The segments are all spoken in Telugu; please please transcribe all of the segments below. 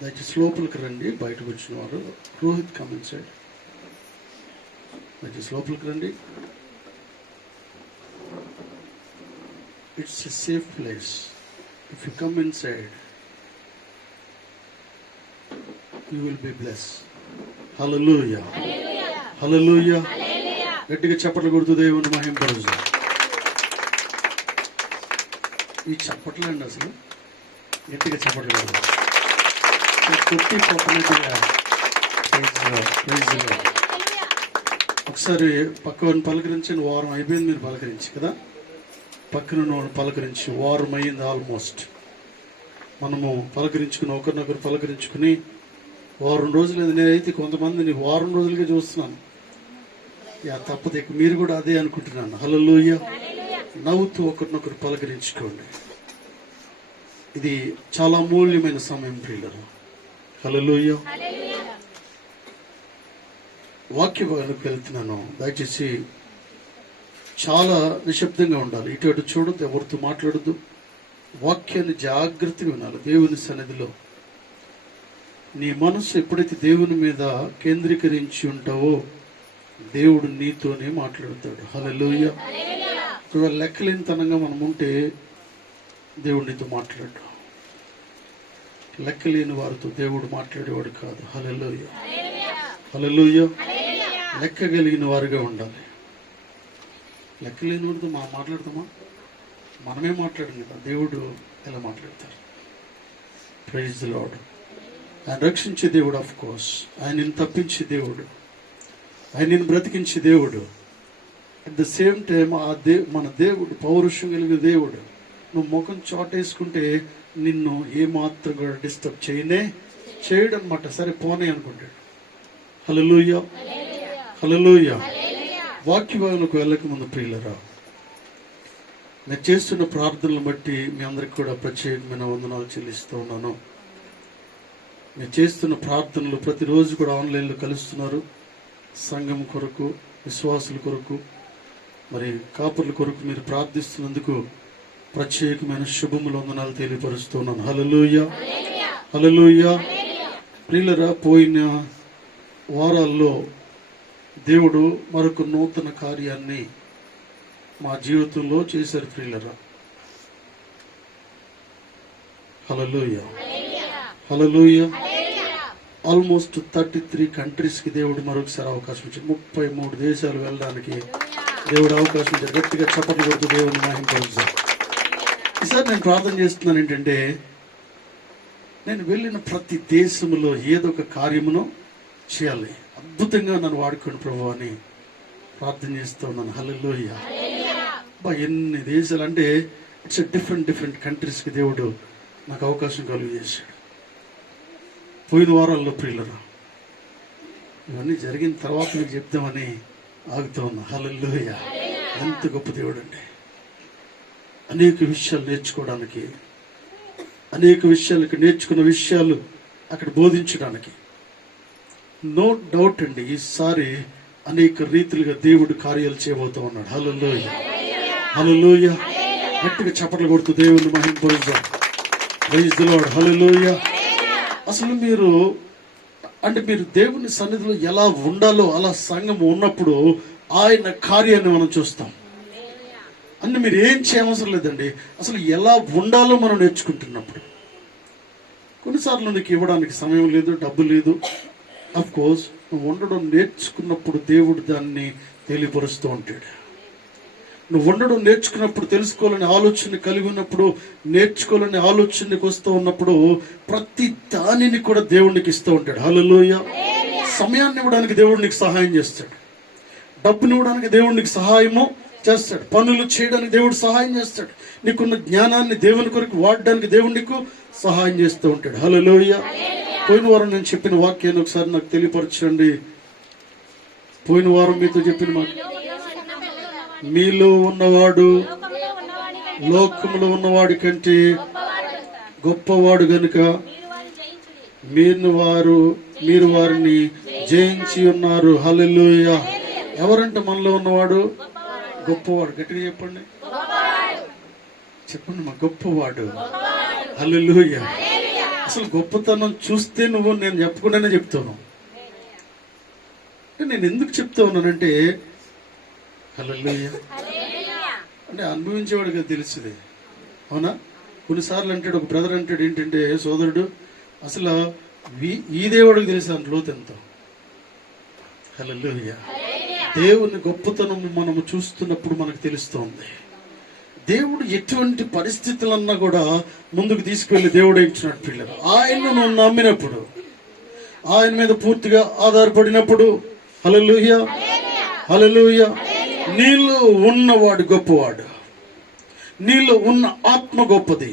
దయచేసి లోపలికి రండి. బయటకు వచ్చిన వారు రోహిత్ కమ్ ఇన్సైడ్. దయచేసి లోపలికి రండి. It's a safe place. If you come inside you will be bless. Hallelujah, hallelujah. గట్టిగా చప్పట్లు కొడుతూ దేవుని మహింపరుచు. ఈ చప్పట్లు అండి, అసలు గట్టిగా చప్పట్లు కొడదు కొట్టి కొట్టనట్టుగా. ఒకసారి పక్కన పలకరించి వారం అయిపోయింది. మీరు పలకరించి కదా, పక్కన పలకరించి వారం అయింది ఆల్మోస్ట్. మనము పలకరించుకుని ఒకరినొకరు పలకరించుకుని వారం రోజులు. నేనైతే కొంతమందిని వారం రోజులుగా చూస్తున్నాను. తప్పదు, మీరు కూడా అదే అనుకుంటున్నాను. హల్లెలూయా. నవ్వుతూ ఒకరినొకరు పలకరించుకోండి. ఇది చాలా అమూల్యమైన సమయం ప్రియులారా. హల్లెలూయా. వాక్య భాగానికి వెళ్తున్నాను. దయచేసి చాలా నిశ్శబ్దంగా ఉండాలి. ఇటు అటు చూడద్దు, ఎవరితో మాట్లాడద్దు. వాక్యాన్ని జాగ్రత్తగా వినాలి. దేవుని సన్నిధిలో నీ మనసు ఎప్పుడైతే దేవుని మీద కేంద్రీకరించి ఉంటావో దేవుడు నీతోనే మాట్లాడతాడు. హల్లెలూయా. ఒకవేళ లెక్కలేనితనంగా మనం ఉంటే దేవుడు నీతో మాట్లాడు. లెక్కలేని వారితో దేవుడు మాట్లాడేవాడు కాదు. హల్లెలూయా, హల్లెలూయా. లెక్క కలిగిన వారుగా ఉండాలి. లెక్కలేని వారితో మాట్లాడతామా? మనమే మాట్లాడము కదా, దేవుడు ఎలా మాట్లాడతారు? Praise the Lord. ఆయన రక్షించే దేవుడు, ఆఫ్ కోర్స్. ఆయనను తప్పించే దేవుడు, ఆయనను బ్రతికించే దేవుడు. అట్ ద సేమ్ టైం మన దేవుడు పౌరుషం కలిగిన దేవుడు. నువ్వు ముఖం చాటేసుకుంటే నిన్ను ఏమాత్రం కూడా డిస్టర్బ్ చేయడం అన్నమాట. సరే పోనే అనుకుంటాడు. హల్లెలూయా, హల్లెలూయా. వాక్య భాగంలోకి వెళ్ళక ముందు ప్రియులరా, నేను చేస్తున్న ప్రార్థనలు బట్టి మీ అందరికి కూడా ప్రత్యేకమైన వందనాలు చెల్లిస్తూ ఉన్నాను. నేను చేస్తున్న ప్రార్థనలు ప్రతిరోజు కూడా ఆన్లైన్లో కలుస్తున్నారు. సంఘం కొరకు, విశ్వాసుల కొరకు, మరి కాపుర్ల కొరకు మీరు ప్రార్థిస్తున్నందుకు ప్రత్యేకమైన శుభములు వందనాలు తెలియపరుస్తున్నాను. హల్లెలూయా, హల్లెలూయా. ప్రియులరా, పోయిన వారాల్లో దేవుడు మరొక నూతన కార్యాన్ని మా జీవితంలో చేశారు ప్రియులరా. హల్లెలూయా, హల్లెలూయా. ఆల్మోస్ట్ 33 కంట్రీస్కి దేవుడు మరొకసారి అవకాశం ఇచ్చాడు. 33 దేశాలు వెళ్ళడానికి దేవుడు అవకాశం ఇచ్చాడు. గట్టిగా చప్పట్లు కొడుతూ దేవుని మహింపరుచారు. ఈసారి నేను ప్రార్థన చేస్తున్నాను ఏంటంటే, నేను వెళ్ళిన ప్రతి దేశంలో ఏదో ఒక కార్యమును చేయాలి. అద్భుతంగా నన్ను వాడుకోండి ప్రభు అని ప్రార్థన చేస్తూ ఉన్నాను. హల్లెలూయా. ఎన్ని దేశాలు అంటే, ఇట్స్ డిఫరెంట్ కంట్రీస్కి దేవుడు నాకు అవకాశం కలుగజేశాడు. పోయిన వారాల్లో ప్రియులరా, ఇవన్నీ జరిగిన తర్వాత మీకు చెప్తామని ఆగుతూ ఉన్నా. హల్లెలూయా. ఎంత గొప్ప దేవుడు అండి. అనేక విషయాలు నేర్చుకోవడానికి, అనేక విషయాలకి నేర్చుకున్న విషయాలు అక్కడ బోధించడానికి. నో డౌట్ అండి, ఈసారి అనేక రీతిలుగా దేవుడు కార్యాలు చేయబోతూ ఉన్నాడు. హల్లెలూయా, హల్లెలూయా. గట్టిగా చప్పట్లు కొడుతూ దేవుని మహింపరుద్దాం. Praise the Lord. హల్లెలూయా. అసలు మీరు దేవుని సన్నిధిలో ఎలా ఉండాలో అలా సంఘం ఉన్నప్పుడు ఆయన కార్యాన్ని మనం చూస్తాం. అంటే మీరు ఏం చేయవసరం లేదండి, అసలు ఎలా ఉండాలో మనం నేర్చుకుంటున్నప్పుడు. కొన్నిసార్లు నీకు ఇవ్వడానికి సమయం లేదు, డబ్బు లేదు. అఫ్ కోర్స్ నువ్వు ఉండడం నేర్చుకున్నప్పుడు దేవుడు దాన్ని తెలియపరుస్తూ ఉంటాడు. నువ్వు ఉండడం నేర్చుకున్నప్పుడు, తెలుసుకోవాలని ఆలోచన కలిగి ఉన్నప్పుడు, నేర్చుకోవాలని ఆలోచనకి వస్తూ ఉన్నప్పుడు ప్రతి దానిని కూడా దేవుడికి ఇస్తూ ఉంటాడు. హల్లెలూయా. సమయాన్ని ఇవ్వడానికి దేవుడు నీకు సహాయం చేస్తాడు. డబ్బుని ఇవ్వడానికి దేవుడు నీకు సహాయము చేస్తాడు. పనులు చేయడానికి దేవుడు సహాయం చేస్తాడు. నీకున్న జ్ఞానాన్ని దేవుని కొరకు వాడడానికి దేవుడు నీకు సహాయం చేస్తూ ఉంటాడు. హల్లెలూయా. పోయిన వారం నేను చెప్పిన వాక్యాన్ని ఒకసారి నాకు తెలియపరచండి. పోయిన వారం మీతో చెప్పిన మాట, మీలో ఉన్నవాడు లోకములో ఉన్నవాడి కంటే గొప్పవాడు గనుక మీరు వారిని జయించి ఉన్నారు. హల్లెలూయా. ఎవరంటే మనలో ఉన్నవాడు? గొప్పవాడు. గట్టిగా చెప్పండి, చెప్పండి. మా గొప్పవాడు. హల్లెలూయా. అసలు గొప్పతనం చూస్తే నువ్వు నేను చెప్పకుండానే చెప్తాను. నేను ఎందుకు చెప్తా ఉన్నానంటే హల్లెలూయా అంటే అనుభవించేవాడిగా తెలుసుది. అవునా? కొన్నిసార్లు అంటాడు, ఒక బ్రదర్ అంటాడు ఏంటంటే, సోదరుడు అసలు ఈ దేవుడికి తెలుసు దాని లోతు ఎంతో. హల్లెలూయా. దేవుని గొప్పతనం మనము చూస్తున్నప్పుడు మనకు తెలుస్తుంది. దేవుడు ఎటువంటి పరిస్థితులన్నా కూడా ముందుకు తీసుకువెళ్ళి దేవుడు ఇచ్చినట్టు పిల్లలు. ఆయన్ను నువ్వు నమ్మినప్పుడు, ఆయన మీద పూర్తిగా ఆధారపడినప్పుడు, హల్లెలూయా హల్లెలూయా, నీలో ఉన్నవాడు గొప్పవాడు, నీలో ఉన్న ఆత్మ గొప్పది,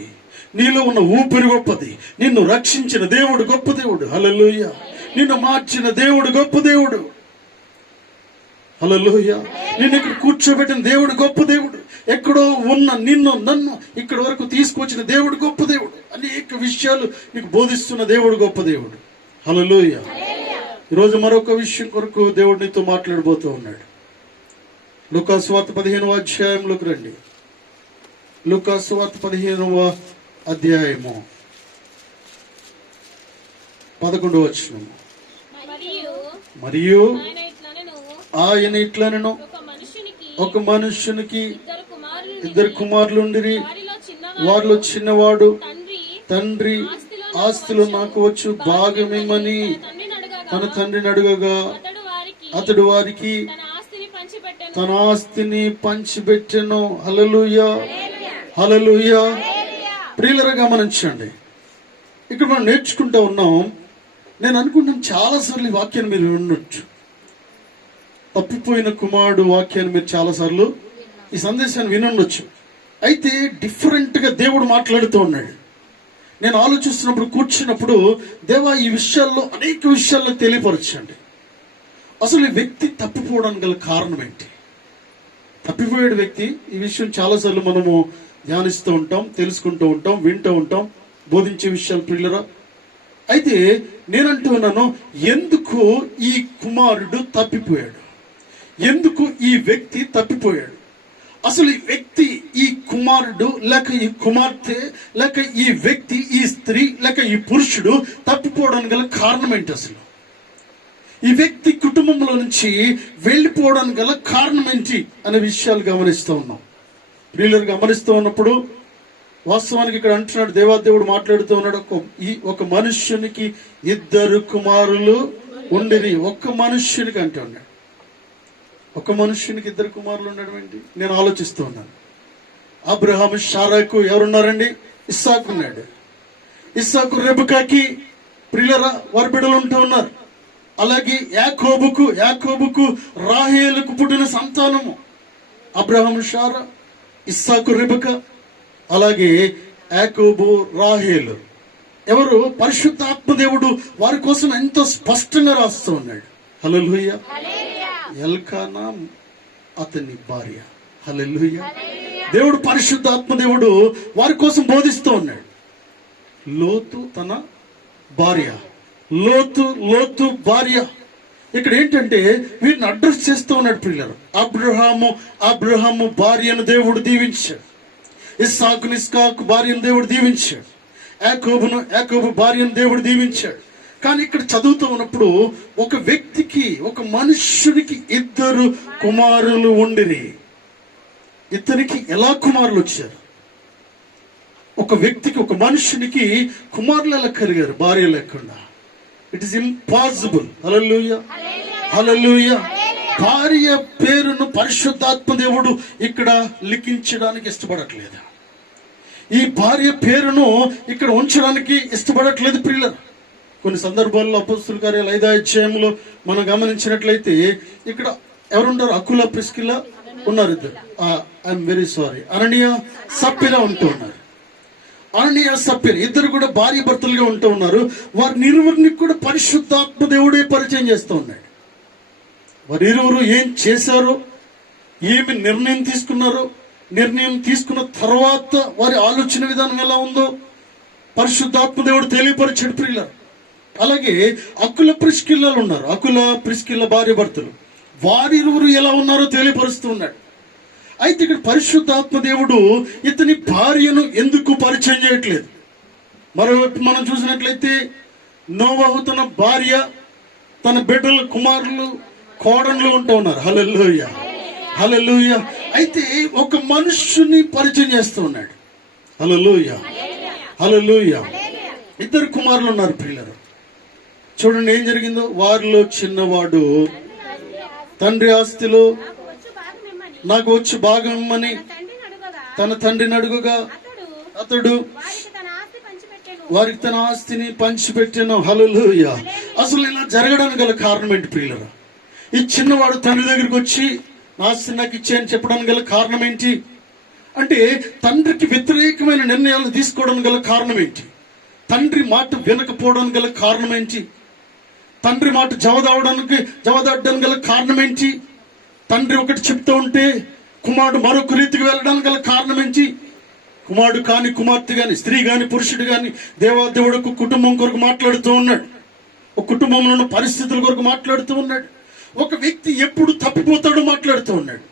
నీలో ఉన్న ఊపిరి గొప్పది, నిన్ను రక్షించిన దేవుడు గొప్ప దేవుడు. హల్లెలూయా. నిన్ను మార్చిన దేవుడు గొప్ప దేవుడు. హల్లెలూయా. నిన్ను ఇక్కడ కూర్చోబెట్టిన దేవుడు గొప్ప దేవుడు. ఎక్కడో ఉన్న నన్ను ఇక్కడ వరకు తీసుకొచ్చిన దేవుడు గొప్ప దేవుడు. అనేక విషయాలు నీకు బోధిస్తున్న దేవుడు గొప్ప దేవుడు. హల్లెలూయా. ఈరోజు మరొక విషయం కొరకు దేవుడు నీతో మాట్లాడబోతూ ఉన్నాడు. లూకాసు వార్త 15వ అధ్యాయంలోకి రండి. లూకాసు వార్త 15వ అధ్యాయము 11వ వచనం. మరియు ఆయన ఇట్లనెను, ఒక మనుష్యునికి ఇద్దరు కుమారులుండిరి. వారిలో చిన్నవాడు తండ్రి, ఆస్తులు నాకు వచ్చు భాగమిమ్మని తన తండ్రిని అడుగగా అతడు వారికి తన ఆస్తిని పంచిపెట్టెను. హల్లెలూయా హల్లెలూయా. ప్రియులరా గమనించండి, ఇక్కడ మనం నేర్చుకుంటూ ఉన్నాం. నేను అనుకుంటాను చాలాసార్లు ఈ వాక్యాన్ని మీరు వినొచ్చు. తప్పిపోయిన కుమారుడు వాక్యాన్ని మీరు చాలాసార్లు ఈ సందేశాన్ని వినుండొచ్చు. అయితే డిఫరెంట్గా దేవుడు మాట్లాడుతూ ఉన్నాడు. నేను ఆలోచిస్తున్నప్పుడు, కూర్చున్నప్పుడు, దేవా ఈ విషయాల్లో అనేక విషయాల్లో తెలియపరచండి. అసలు ఈ వ్యక్తి తప్పిపోవడానికి గల కారణం ఏంటి? తప్పిపోయాడు వ్యక్తి. ఈ విషయం చాలాసార్లు మనము ధ్యానిస్తూ ఉంటాం, తెలుసుకుంటూ ఉంటాం, వింటూ ఉంటాం, బోధించే విషయాలు ప్రియులరా. అయితే నేనంటూ ఉన్నాను, ఎందుకు ఈ కుమారుడు తప్పిపోయాడు? ఎందుకు ఈ వ్యక్తి తప్పిపోయాడు? అసలు ఈ వ్యక్తి, ఈ కుమారుడు లేక ఈ కుమార్తె లేక ఈ వ్యక్తి, ఈ స్త్రీ లేక ఈ పురుషుడు తప్పిపోవడానికి గల కారణం ఏంటి? అసలు ఈ వ్యక్తి కుటుంబంలో నుంచి వెళ్ళిపోవడానికి గల కారణం ఏంటి అనే విషయాలు గమనిస్తూ ఉన్నాం. ప్రియులు గమనిస్తూ ఉన్నప్పుడు వాస్తవానికి ఇక్కడ అంటున్నాడు, దేవాదేవుడు మాట్లాడుతూ ఉన్నాడు, ఒక మనుష్యునికి ఇద్దరు కుమారులు ఉండిరి. ఒక్క మనుష్యునికి అంటే ఉన్నాడు, ఒక మనుష్యునికి ఇద్దరు కుమారులు ఉండడం ఏంటి? నేను ఆలోచిస్తూ ఉన్నాను. అబ్రహాము షారాకు ఎవరున్నారండి? ఇస్సాకు ఉన్నాడు. ఇస్సాకు రెబెకాకి ప్రియులరా వారి బిడ్డలు ఉంటూ ఉన్నారు. అలాగే యాకోబుకు రాహేలుకు పుట్టిన సంతానము అబ్రహాము, షారా, ఇస్సాకు, రెబెకా. అలాగే యాకోబు, రాహేలు ఎవరు? పరిశుద్ధాత్మ దేవుడు వారి కోసం ఎంతో స్పష్టంగా రాస్తూ ఉన్నాడు. హల్లెలూయా. ఎల్కానా అతని భార్య. హల్లెలూయా. దేవుడు పరిశుద్ధాత్మ దేవుడు వారి కోసం బోధిస్తూ ఉన్నాడు. లోతు తన భార్య, లోతు భార్య. ఇక్కడ ఏంటంటే వీరిని అడ్రస్ చేస్తూ ఉన్నాడు పిల్లలు. అబ్రహాము భార్యను దేవుడు దీవించాడు. ఇస్సాకు భార్యను దేవుడు దీవించాడు. యాకోబు భార్యను దేవుడు దీవించాడు. కానీ ఇక్కడ చదువుతూ ఉన్నప్పుడు ఒక వ్యక్తికి, ఒక మనుష్యుడికి ఇద్దరు కుమారులు ఉండిరి. ఇతనికి ఎలా కుమారులు వచ్చారు? ఒక వ్యక్తికి, ఒక మనుష్యునికి కుమారులు ఎలా కలిగారు భార్య లేకుండా? It is impossible. Hallelujah hallelujah. భార్య పేరును పరిశుద్ధాత్మ దేవుడు ఇక్కడ లిఖించడానికి ఇష్టపడట్లేదు. ఈ భార్య పేరును ఇక్కడ ఉంచడానికి ఇష్టపడట్లేదు ప్రియులారా. కొన్ని సందర్భాల్లో అపోస్తలుల కార్యాలు 5వ అధ్యాయంలో మనం గమనించినట్లయితే ఇక్కడ ఎవరున్నారు? అకుల, ప్రిస్కిల్లా ఉన్నారు ఇద్దరు. ఐఎమ్ వెరీ సారీ, అననీయ, సప్పిరా ఉంటూ ఉన్నారు. అననీయ, సప్పిరా ఇద్దరు కూడా భార్య భర్తలుగా ఉంటూ ఉన్నారు. వారి ఇరువురిని కూడా పరిశుద్ధాత్మ దేవుడే పరిచయం చేస్తూ ఉన్నాడు. వారి ఇరువురు ఏం చేశారో, ఏమి నిర్ణయం తీసుకున్నారో, నిర్ణయం తీసుకున్న తర్వాత వారి ఆలోచన విధానం ఎలా ఉందో పరిశుద్ధాత్మ దేవుడు తెలియపరిచాడు ప్రియులారా. అలాగే అకుల, ప్రిస్కిల్లాలు ఉన్నారు. అకుల, ప్రిస్కిల్లా భార్య భర్తలు. వారిరువురు ఎలా ఉన్నారో తెలియపరుస్తూ ఉన్నాడు. అయితే ఇక్కడ పరిశుద్ధాత్మ దేవుడు ఇతని భార్యను ఎందుకు పరిచయం చేయట్లేదు? మరోవైపు మనం చూసినట్లయితే నోవహు తన భార్య, తన బిడ్డలు, కుమారులు, కోడళ్ళు ఉంటూ ఉన్నారు. హల్లెలూయా, హల్లెలూయా. అయితే ఒక మనుష్యుని పరిచయం చేస్తూ ఉన్నాడు. హల్లెలూయా, హల్లెలూయా. 2 కుమారులు ఉన్నారు పిల్లలు. చూడండి ఏం జరిగిందో. వారిలో చిన్నవాడు తండ్రి ఆస్తిలో నాకు వచ్చి భాగం ఇమ్మని తన తండ్రిని అడుగుగా అతడు వారికి తన ఆస్తిని పంచిపెట్టాను. హల్లెలూయా. అసలు ఇలా జరగడానికి గల కారణం ఏంటి ప్రియులరా? ఈ చిన్నవాడు తండ్రి దగ్గరికి వచ్చి నా ఆస్తిని నాకు ఇచ్చేయని చెప్పడానికి గల కారణం ఏంటి అంటే, తండ్రికి వ్యతిరేకమైన నిర్ణయాలు తీసుకోవడానికి గల కారణం ఏంటి? తండ్రి మాట వినకపోవడానికి గల కారణం ఏంటి? తండ్రి మాట జవదాడడానికి గల కారణం ఏంటి? తండ్రి ఒకటి చెప్తూ ఉంటే కుమారుడు మరొక రీతికి వెళ్ళడానికి గల కారణం ఏంటి? కుమారుడు కాని, కుమార్తె గాని, స్త్రీ గాని, పురుషుడు గాని దేవాదేవుడు ఒక కుటుంబం కొరకు మాట్లాడుతూ ఉన్నాడు. ఒక కుటుంబంలో ఉన్న పరిస్థితుల కొరకు మాట్లాడుతూ ఉన్నాడు. ఒక వ్యక్తి ఎప్పుడు తప్పిపోతాడో మాట్లాడుతూ ఉన్నాడు.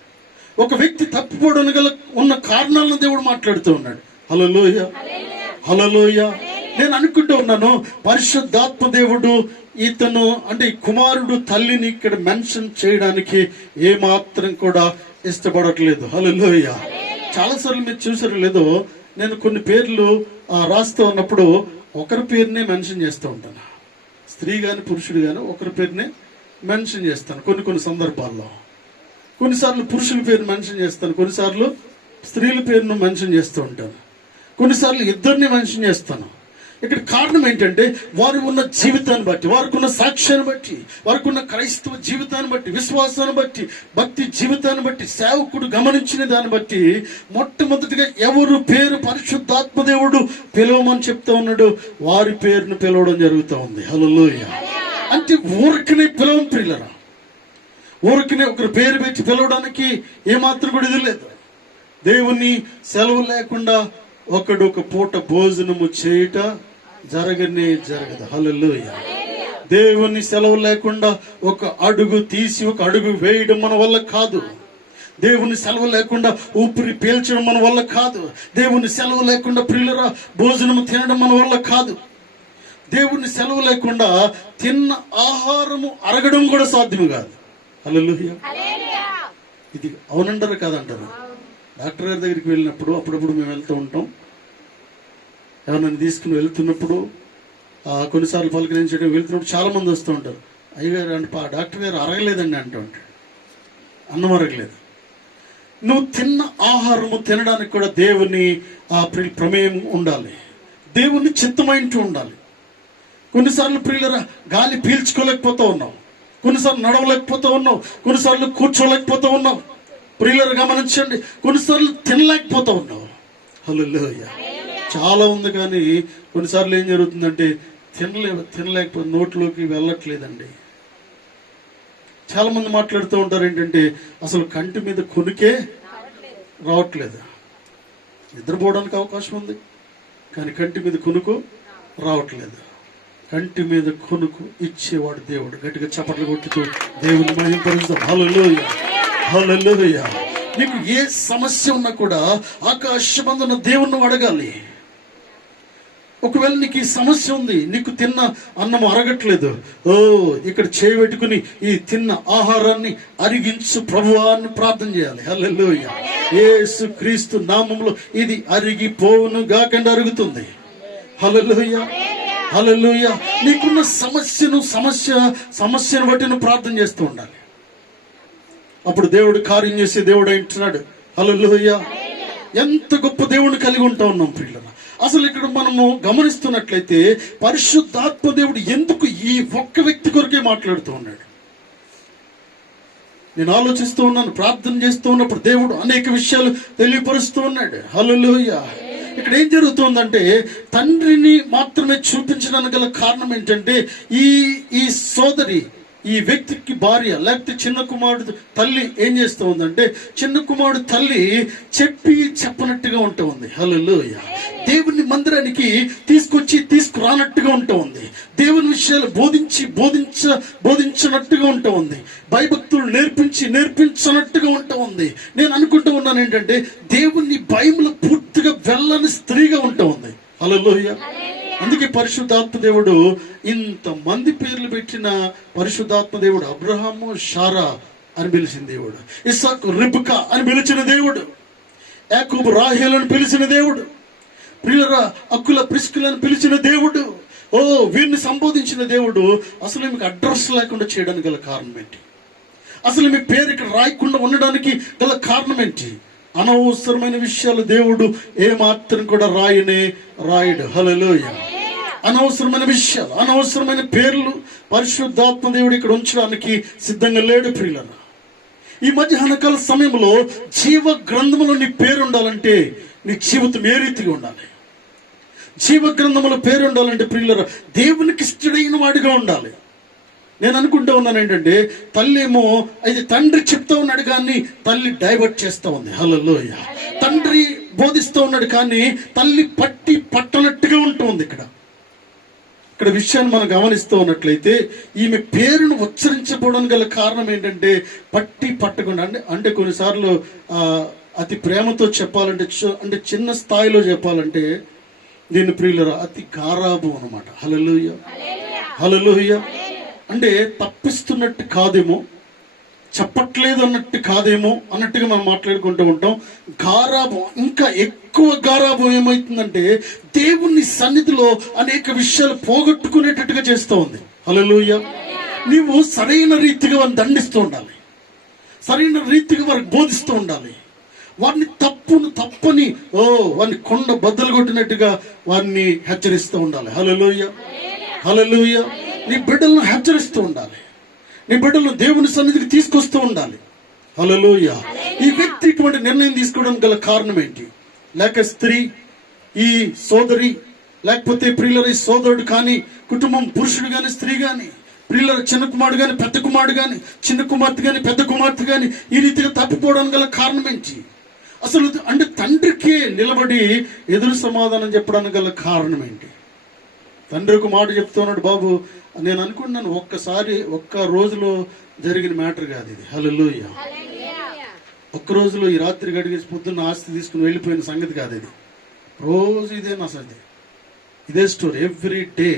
ఒక వ్యక్తి తప్పిపోవడానికి గల ఉన్న కారణాలను దేవుడు మాట్లాడుతూ ఉన్నాడు. హల్లెలూయా, హల్లెలూయా. నేను అనుకుంటూ ఉన్నాను, పరిశుద్ధాత్మ దేవుడు ఇతను అంటే ఈ కుమారుడు తల్లిని ఇక్కడ మెన్షన్ చేయడానికి ఏమాత్రం కూడా ఇష్టపడట్లేదు. హల్లెలూయా. చాలాసార్లు మీరు చూసారో లేదో, నేను కొన్ని పేర్లు రాస్తూ ఉన్నప్పుడు ఒకరి పేరునే మెన్షన్ చేస్తూ ఉంటాను. స్త్రీ గాని, పురుషుడు గాని ఒకరి పేరునే మెన్షన్ చేస్తాను కొన్ని సందర్భాల్లో. కొన్నిసార్లు పురుషుల పేరు మెన్షన్ చేస్తాను, కొన్నిసార్లు స్త్రీల పేరును మెన్షన్ చేస్తూ ఉంటాను, కొన్నిసార్లు ఇద్దరిని మెన్షన్ చేస్తాను. ఇక్కడ కారణం ఏంటంటే, వారు ఉన్న జీవితాన్ని బట్టి, వారికి ఉన్న సాక్ష్యాన్ని బట్టి, వారికి ఉన్న క్రైస్తవ జీవితాన్ని బట్టి, విశ్వాసాన్ని బట్టి, భక్తి జీవితాన్ని బట్టి, సేవకుడు గమనించిన దాన్ని బట్టి మొట్టమొదటిగా ఎవరు పేరు పరిశుద్ధాత్మ దేవుడు పిలవమని చెప్తా ఉన్నాడు, వారి పేరును పిలవడం జరుగుతూ ఉంది. హల్లెలూయా. అంటే ఊరికనే పిలవం ప్రియులరా. ఊరికనే ఒకరి పేరు పెట్టి పిలవడానికి ఏమాత్రం కూడా ఇది లేదు. దేవుని సెలవు లేకుండా ఒకడు ఒక పూట భోజనము చేయుట జరగదు. హల్లెలూయా. దేవుని సెలవు లేకుండా ఒక అడుగు తీసి ఒక అడుగు వేయడం మన వల్ల కాదు. దేవుని సెలవు లేకుండా ఊపిరి పీల్చడం మన వల్ల కాదు. దేవుని సెలవు లేకుండా ప్రియులరా భోజనము తినడం మన వల్ల కాదు. దేవుని సెలవు లేకుండా తిన్న ఆహారము అరగడం కూడా సాధ్యం కాదు. హల్లెలూయా. ఇది అవునంటారు కాదంటారు? డాక్టర్ గారి దగ్గరికి వెళ్ళినప్పుడు అప్పుడప్పుడు మేము వెళ్తూ ఉంటాం. ఎవరినైనా తీసుకుని వెళ్తున్నప్పుడు కొన్నిసార్లు పలకరించడం వెళ్తున్నప్పుడు చాలా మంది వస్తూ ఉంటారు. అయ్యగారు అంటే డాక్టర్ గారు అరగలేదండి అంటూ ఉంటాడు. అన్నం అరగలేదు. నువ్వు తిన్న ఆహారము తినడానికి కూడా దేవుని ప్రమేయం ఉండాలి, దేవుని చిత్తమైంటూ ఉండాలి. కొన్నిసార్లు ప్రియులరా గాలి పీల్చుకోలేకపోతూ ఉన్నావు, కొన్నిసార్లు నడవలేకపోతూ ఉన్నావు, కొన్నిసార్లు కూర్చోలేకపోతూ ఉన్నావు. ప్రియులరు గమనించండి, కొన్నిసార్లు తినలేకపోతూ ఉన్నావు. హల్లెలూయా. చాలా ఉంది. కానీ కొన్నిసార్లు ఏం జరుగుతుందంటే తినలేకపోతే నోట్లోకి వెళ్ళట్లేదండి. చాలా మంది మాట్లాడుతూ ఉంటారు ఏంటంటే, అసలు కంటి మీద కొనుకే రావట్లేదు. నిద్రపోవడానికి అవకాశం ఉంది కానీ కంటి మీద కొనుకు రావట్లేదు. కంటి మీద కొనుకు ఇచ్చేవాడు దేవుడు. గట్టిగా చప్పట్లు కొట్టుతూ దేవుని మహిమపరుస్తాం. హల్లెలూయా, హల్లెలూయా. నీకు ఏ సమస్య ఉన్నా కూడా ఆకాశమందున్న దేవుణ్ణి అడగాలి. ఒకవేళ నీకు ఈ సమస్య ఉంది, నీకు తిన్న అన్నం అరగట్లేదు, ఇక్కడ చేయబెట్టుకుని ఈ తిన్న ఆహారాన్ని అరిగించు ప్రభువా అని ప్రార్థన చేయాలి. హల్లెలూయా. యేసు క్రీస్తు నామములో ఇది అరిగిపోవును గాకండి అరుగుతుంది. హల్లెలూయా, హల్లెలూయా. నీకున్న సమస్యను బట్టి నువ్వు ప్రార్థన చేస్తూ ఉండాలి. అప్పుడు దేవుడు కార్యం చేసే దేవుడు అంటున్నాడు. హల్లెలూయా. ఎంత గొప్ప దేవుడిని కలిగి ఉంటా ఉన్నాం ప్రియులరా. అసలు ఇక్కడ మనము గమనిస్తున్నట్లయితే పరిశుద్ధాత్మ దేవుడు ఎందుకు ఈ ఒక్క వ్యక్తి కొరకే మాట్లాడుతూ ఉన్నాడు? నేను ఆలోచిస్తూ ఉన్నాను, ప్రార్థన చేస్తూ ఉన్నప్పుడు దేవుడు అనేక విషయాలు తెలియపరుస్తూ ఉన్నాడు. హల్లెలూయా. ఇక్కడ ఏం జరుగుతుందంటే, తండ్రిని మాత్రమే చూపించడానికి గల కారణం ఏంటంటే, ఈ సోదరి, ఈ వ్యక్తికి భార్య లేకపోతే చిన్న కుమారుడు తల్లి ఏం చేస్తూ ఉందంటే, చిన్న కుమారుడు తల్లి చెప్పనట్టుగా ఉంటూ ఉంది. హల్లెలూయా. దేవుని మందిరానికి తీసుకురానట్టుగా ఉంటూ ఉంది. దేవుని విషయాలు బోధించినట్టుగా ఉంటూ ఉంది. భయభక్తులు నేర్పించనట్టుగా ఉంటూ ఉంది. నేను అనుకుంటూ ఉన్నాను ఏంటంటే, దేవుని భయములు పూర్తిగా వెళ్ళని స్త్రీగా ఉంటూ ఉంది. హల్లెలూయా, అందుకే పరిశుద్ధాత్మ దేవుడు ఇంతమంది పేర్లు పెట్టిన పరిశుద్ధాత్మ దేవుడు అబ్రహాము షారా అని పిలిచిన దేవుడు, ఇస్సాకు రిబ్కా అని పిలిచిన దేవుడు, యాకోబు రాహేలను పిలిచిన దేవుడు, ప్రియులరా అక్కుల ప్రిస్కులను పిలిచిన దేవుడు, వీరిని సంబోధించిన దేవుడు. అసలు మీకు అడ్రస్ లేకుండా చేయడానికి గల కారణం ఏంటి? అసలు మీ పేరు ఇక్కడ రాయకుండా ఉండడానికి గల కారణం ఏంటి? అనవసరమైన విషయాలు దేవుడు ఏమాత్రం కూడా రాయడు. హల్లెలూయా. అనవసరమైన విషయాలు, అనవసరమైన పేర్లు పరిశుద్ధాత్మ దేవుడు ఇక్కడ ఉంచడానికి సిద్ధంగా లేడు. ప్రియులరా, ఈ మధ్యాహ్నకాల సమయంలో జీవ గ్రంథంలో నీ పేరు ఉండాలంటే నీ జీవితం ఏ రీతిగా ఉండాలి? జీవ గ్రంథంలో పేరు ఉండాలంటే ప్రియులరా దేవునికి ఇష్టడైన వాడిగా ఉండాలి. నేను అనుకుంటూ ఉన్నాను ఏంటంటే, తల్లి ఏమో అయితే తండ్రి చెప్తా ఉన్నాడు కానీ తల్లి డైవర్ట్ చేస్తూ ఉంది. హల్లెలూయా. తండ్రి బోధిస్తూ ఉన్నాడు కానీ తల్లి పట్టనట్టుగా ఉంటుంది. ఇక్కడ విషయాన్ని మనం గమనిస్తూ ఉన్నట్లయితే ఈమె పేరును ఉచ్చరించబోవడానికి గల కారణం ఏంటంటే పట్టకుండా అంటే కొన్నిసార్లు అతి ప్రేమతో చెప్పాలంటే, అంటే చిన్న స్థాయిలో చెప్పాలంటే దీని ప్రియులరా అతి గారాబు అన్నమాట. హల్లెలూయా. హల్లెలూయా. అంటే తప్పిస్తున్నట్టు కాదేమో, చెప్పట్లేదు అన్నట్టు కాదేమో అన్నట్టుగా మనం మాట్లాడుకుంటూ ఉంటాం. గారాబం, ఇంకా ఎక్కువ గారాబం ఏమవుతుందంటే దేవుని సన్నిధిలో అనేక విషయాలు పోగొట్టుకునేటట్టుగా చేస్తూ ఉంది. హల్లెలూయా. నీవు సరైన రీతిగా వారిని దండిస్తూ ఉండాలి, సరైన రీతిగా వారికి బోధిస్తూ ఉండాలి. వారిని తప్పని వారిని కొండ బద్దలు కొట్టినట్టుగా వారిని హెచ్చరిస్తూ ఉండాలి. హల్లెలూయా. హల్లెలూయా. నీ బిడ్డలను హెచ్చరిస్తూ ఉండాలి, నీ బిడ్డలను దేవుని సన్నిధికి తీసుకొస్తూ ఉండాలి. హల్లెలూయా. ఈ వ్యక్తి ఇటువంటి నిర్ణయం తీసుకోవడానికి గల కారణం ఏంటి? లేక స్త్రీ, ఈ సోదరి, లేకపోతే ప్రియులర ఈ సోదరుడు కానీ, కుటుంబం పురుషుడు కానీ స్త్రీ కానీ, ప్రియులర చిన్న కుమారుడు కానీ పెద్ద కుమారుడు కానీ, చిన్న కుమార్తె కానీ పెద్ద కుమార్తె కానీ ఈ రీతిగా తప్పిపోవడానికి గల కారణం ఏంటి? అసలు అంటే తండ్రికి నిలబడి ఎదురు సమాధానం చెప్పడానికి గల కారణం ఏంటి? తండ్రి ఒక మాట చెప్తున్నాడు, బాబు నేను అనుకుంటున్నాను ఒక్క రోజులో జరిగిన మ్యాటర్ కాదు ఇది. హల్లెలూయా. ఒక్క రోజులో ఈ రాత్రి గడిగేసి పొద్దున్న ఆస్తి తీసుకుని వెళ్ళిపోయిన సంగతి కాదు ఇది. రోజు ఇదే నా సంగతి, ఇదే స్టోరీ ఎవ్రీ డే.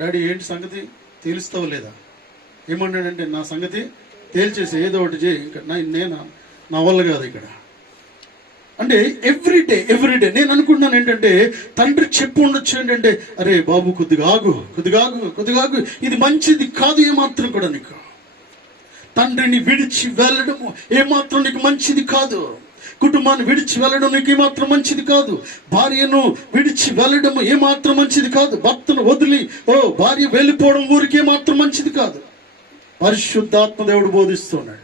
డాడీ ఏంటి సంగతి తేలుస్తావు లేదా? ఏమన్నాడంటే నా సంగతి తేల్చేసి ఏదో ఒకటి చేయి, ఇంకా నేను నా వల్ల కాదు ఇక్కడ అంటే ఎవ్రీ డే. నేను అనుకుంటున్నాను ఏంటంటే తండ్రి చెప్పు ఉండొచ్చు ఏంటంటే, అరే బాబు కొద్దిగా ఆగు, ఇది మంచిది కాదు ఏమాత్రం కూడా నీకు. తండ్రిని విడిచి వెళ్ళడము ఏమాత్రం నీకు మంచిది కాదు. కుటుంబాన్ని విడిచి వెళ్ళడం నీకు ఏమాత్రం మంచిది కాదు. భార్యను విడిచి వెళ్ళడం ఏమాత్రం మంచిది కాదు. భర్తను వదిలి భార్య వెళ్ళిపోవడం ఊరికి ఏమాత్రం మంచిది కాదు. పరిశుద్ధాత్మ దేవుడు బోధిస్తున్నాడు,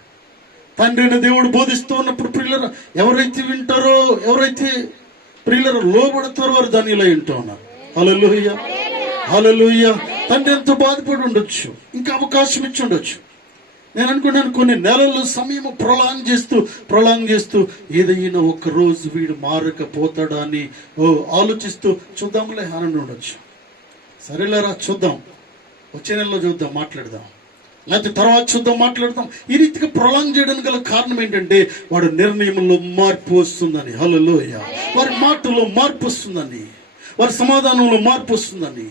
తండ్రిని దేవుడు బోధిస్తూ ఉన్నప్పుడు ప్రియులరా ఎవరైతే వింటారో, ఎవరైతే ప్రియులరా లోబడతారో వారు ధన్యులై వింటూ ఉన్నారు. హల్లెలూయా. హల్లెలూయా. తండ్రి ఎంతో బాధపడి ఉండొచ్చు, ఇంకా అవకాశం ఇచ్చి ఉండొచ్చు. నేను అనుకున్నాను కొన్ని నెలల సమయం ప్రొలాంగ్ చేస్తూ ఏదైనా ఒక రోజు వీడు మారకపోతాడా అని ఆలోచిస్తూ చూద్దాంలే అని ఉండొచ్చు. సరేలేరా చూద్దాం, వచ్చే నెలలో చూద్దాం, మాట్లాడదాం, లేకపోతే తర్వాత చూద్దాం, మాట్లాడదాం. ఈ రీతిగా ప్రొలాంగ్ చేయడానికి గల కారణం ఏంటంటే వాడి నిర్ణయంలో మార్పు వస్తుందని. హల్లెలూయా. వారి మాటలో మార్పు వస్తుందని, వారి సమాధానంలో మార్పు వస్తుందని,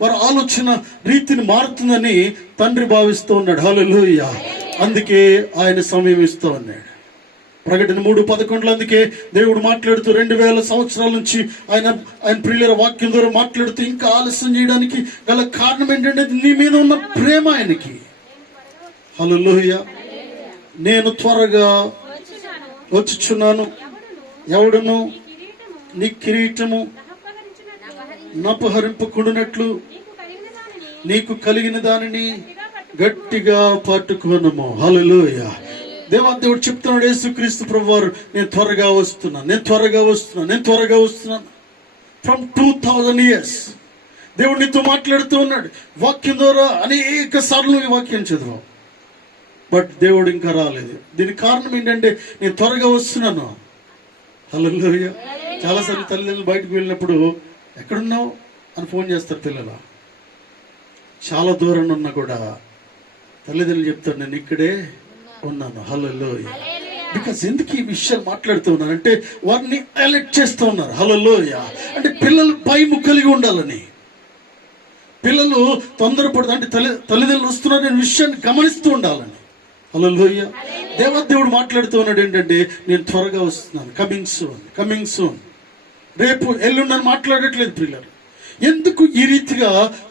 వారి ఆలోచన రీతిని మారుతుందని తండ్రి భావిస్తూ ఉన్నాడు. హల్లెలూయా. అందుకే ఆయన సమయం ఇస్తూ ఉన్నాడు. ప్రకటన 3:11 అందుకే దేవుడు మాట్లాడుతూ 2000 సంవత్సరాల నుంచి ఆయన ప్రియుల వాక్యం ద్వారా మాట్లాడుతూ ఇంకా ఆలస్యం చేయడానికి గల కారణం ఏంటంటే నీ మీద ఉన్న ప్రేమ ఆయనకి. హల్లెలూయా. నేను త్వరగా వచ్చుచున్నాను, ఎవడును నీ కిరీటము నపహరింపకుండునట్లు నీకు కలిగిన దానిని గట్టిగా పట్టుకున్నాము. హల్లెలూయా. దేవుడు చెప్తున్నాడు, యేసుక్రీస్తు ప్రభువారు నేను త్వరగా వస్తున్నాను. ఫ్రమ్ 2000 years దేవుడు నీతో మాట్లాడుతూ ఉన్నాడు. వాక్యం ద్వారా అనేక సార్లు ఈ వాక్యం చదివాం, బట్ దేవుడు ఇంకా రాలేదు. దీనికి కారణం ఏంటంటే నేను త్వరగా వస్తున్నాను. హల్లెలూయా. చాలాసార్లు తల్లిదండ్రులు బయటకు వెళ్ళినప్పుడు ఎక్కడున్నావు అని ఫోన్ చేస్తారు పిల్లలు. చాలా దూరం ఉన్నా కూడా తల్లిదండ్రులు చెప్తారు నేను ఇక్కడే ఉన్నాను. హల్లెలూయా. బికాస్ ఎందుకు ఈ విషయాలు మాట్లాడుతూ ఉన్నారు అంటే వారిని అలర్ట్ చేస్తూ ఉన్నారు. హల్లెలూయా. అంటే పిల్లలు భయము కలిగి ఉండాలని, పిల్లలు తొందరపడదు అంటే తల్లిదండ్రులు వస్తున్నారనే విషయాన్ని గమనిస్తూ ఉండాలని. హల్లెలూయా. దేవుడు మాట్లాడుతూ ఉన్నాడు ఏంటంటే నేను త్వరగా వస్తున్నాను, కమింగ్ సూన్. రేపు ఎల్లుండని మాట్లాడట్లేదు పిల్లలు. ఎందుకు ఈ రీతిగా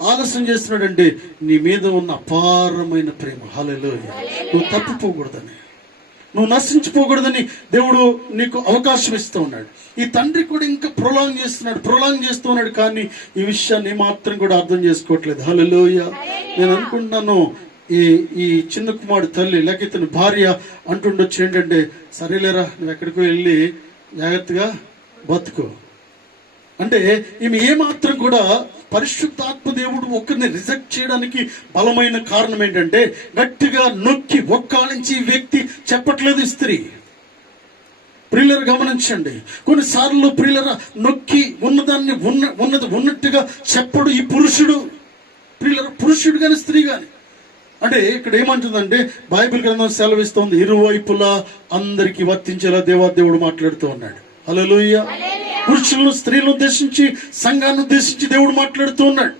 ఆలస్యం చేస్తున్నాడంటే నీ మీద ఉన్న అపారమైన ప్రేమ. హల్లెలూయా. నువ్వు తప్పిపోకూడదని, నువ్వు నశించిపోకూడదని దేవుడు నీకు అవకాశం ఇస్తూ ఉన్నాడు. ఈ తండ్రి కూడా ఇంకా ప్రొలాంగ్ చేస్తూ ఉన్నాడు కానీ ఈ విషయాన్ని మాత్రం కూడా అర్థం చేసుకోవట్లేదు. హల్లెలూయా. నేను అనుకుంటున్నాను ఈ చిన్న కుమారుడు తల్లి లేక ఇతని భార్య అంటుండొచ్చు ఏంటంటే సరేలేరా నువ్వు ఎక్కడికో వెళ్ళి జాగ్రత్తగా బతుకు అంటే, ఈమె ఏమాత్రం కూడా పరిశుద్ధాత్మ దేవుడు ఒకరిని రిజెక్ట్ చేయడానికి బలమైన కారణం ఏంటంటే గట్టిగా నొక్కి ఒక్కాలించి వ్యక్తి చెప్పట్లేదు స్త్రీ. ప్రియులరు గమనించండి, కొన్నిసార్లు ప్రియులర నొక్కి ఉన్నదాన్ని ఉన్నది ఉన్నట్టుగా చెప్పడు ఈ పురుషుడు. ప్రియులర పురుషుడు కానీ స్త్రీ కానీ అంటే ఇక్కడ ఏమంటుందంటే బైబిల్ గ్రంథం సెలవిస్తోంది ఇరువైపులా అందరికి వర్తించేలా దేవాదేవుడు మాట్లాడుతూ ఉన్నాడు. హల్లెలూయా. పురుషులను స్త్రీలను ఉద్దేశించి సంఘాన్ని ఉద్దేశించి దేవుడు మాట్లాడుతూ ఉన్నాడు.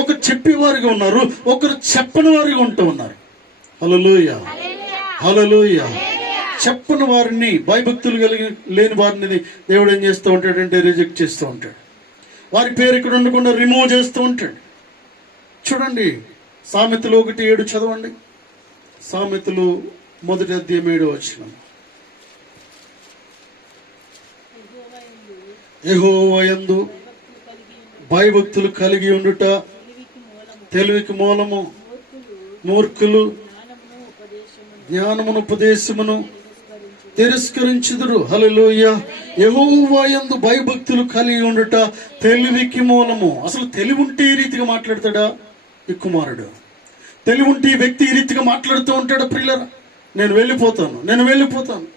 ఒకరు చెప్పేవారిగా ఉన్నారు, ఒకరు చెప్పని వారిగా ఉంటూ ఉన్నారు. హల్లెలూయా. హల్లెలూయా. చెప్పని వారిని భయభక్తులు కలిగి లేని వారిని దేవుడు ఏం చేస్తూ ఉంటాడంటే రిజెక్ట్ చేస్తూ ఉంటాడు. వారి పేరు ఇక్కడ ఉండకుండా రిమూవ్ చేస్తూ ఉంటాడు. చూడండి సామెతలు 1:7 చదవండి. సామెతలు 1:7 యెహోవా యందు భయభక్తులు కలిగి ఉండుట తెలివికి మూలము, మూర్ఖులు జ్ఞానమును ఉపదేశమును తిరస్కరించుదురు. హల్లెలూయా. యెహోవా యందు భయభక్తులు కలిగి ఉండుట తెలివికి మూలము. అసలు తెలివి ఉంటే ఈ రీతిగా మాట్లాడతాడా ఈ కుమారుడు? తెలివి ఉంటే ఈ వ్యక్తి ఈ రీతిగా మాట్లాడుతూ ఉంటాడు. ప్రియులరా నేను వెళ్ళిపోతాను.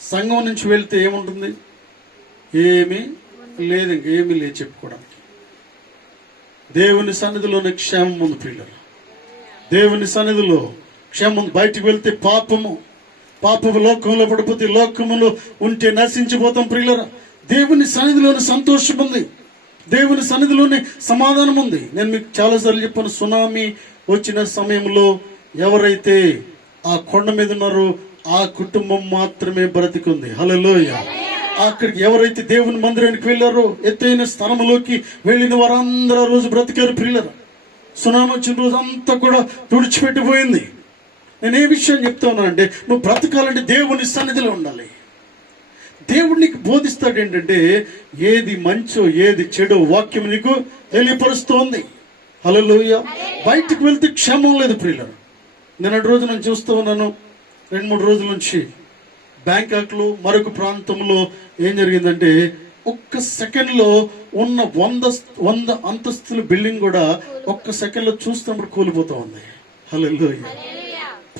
సంఘం నుంచి వెళ్తే ఏముంటుంది? ఏమీ లేదు చెప్పుకోవడానికి. దేవుని సన్నిధిలోనే క్షేమం ఉంది ప్రియులరా. దేవుని సన్నిధిలో క్షేమం ఉంది. బయటికి వెళ్తే పాపము లోకంలో పడిపోతే లోకములో ఉంటే నశించిపోతాం ప్రియులరా. దేవుని సన్నిధిలోనే సంతోషం ఉంది, దేవుని సన్నిధిలోనే సమాధానం ఉంది. నేను మీకు చాలాసార్లు చెప్పాను, సునామీ వచ్చిన సమయంలో ఎవరైతే ఆ కొండ మీద ఉన్నారో ఆ కుటుంబం మాత్రమే బ్రతికుంది. హల్లెలూయా. అక్కడికి ఎవరైతే దేవుని మందిరానికి వెళ్ళారో ఎత్తైన స్థలంలోకి వెళ్ళిన వారందరూ ఆ రోజు బ్రతికారు ప్రియులరా. సునామీ వచ్చిన రోజు అంతా కూడా తుడిచిపెట్టిపోయింది. నేను ఏ విషయం చెప్తా ఉన్నా అంటే నువ్వు బ్రతకాలంటే దేవుని సన్నిధిలో ఉండాలి. దేవుడు నీకు బోధిస్తాడు ఏంటంటే ఏది మంచో ఏది చెడో వాక్యం నీకు తెలియపరుస్తోంది. హల్లెలూయా. బయటకు వెళ్తే క్షేమం లేదు ప్రియులరా. నిన్నటి రోజు నేను చూస్తూ ఉన్నాను, 2-3 రోజుల నుంచి బ్యాంకాక్లో మరొక ప్రాంతంలో ఏం జరిగిందంటే ఒక్క సెకండ్లో ఉన్న 100 అంతస్తుల బిల్డింగ్ కూడా ఒక్క సెకండ్లో చూస్తున్నప్పుడు కూలిపోతా ఉంది. హల్లెలూయా.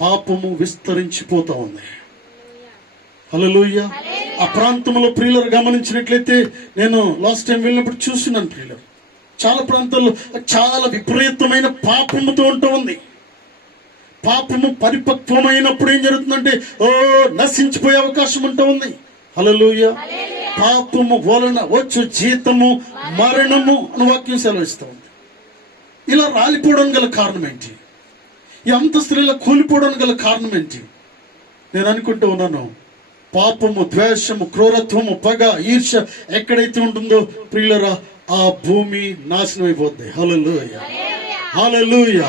పాపము విస్తరించిపోతా ఉంది. హల్లెలూయా. ఆ ప్రాంతంలో ప్రియులరు గమనించినట్లయితే నేను లాస్ట్ టైం వెళ్ళినప్పుడు చూస్తున్నాను ప్రియులరు చాలా ప్రాంతాల్లో చాలా విపరీతమైన పాపముతో ఉంటూ ఉంది. పాపము పరిపక్వమైనప్పుడు ఏం జరుగుతుందంటే నశించిపోయే అవకాశం ఉంటూ ఉంది. హల్లెలూయా. పాపము వలన వచ్చు జీతము మరణము అని వాక్యం సెలవిస్తూ ఉంది. ఇలా రాలిపోవడం గల కారణం ఏంటి? ఈ అంతస్తులు ఇలా కూలిపోవడం గల కారణం ఏంటి? నేను అనుకుంటూ ఉన్నాను, పాపము, ద్వేషము, క్రూరత్వము, పగ, ఈర్ష్య ఎక్కడైతే ఉంటుందో ప్రియులరా ఆ భూమి నాశనం అయిపోద్ది. హల్లెలూయా. హల్లెలూయా.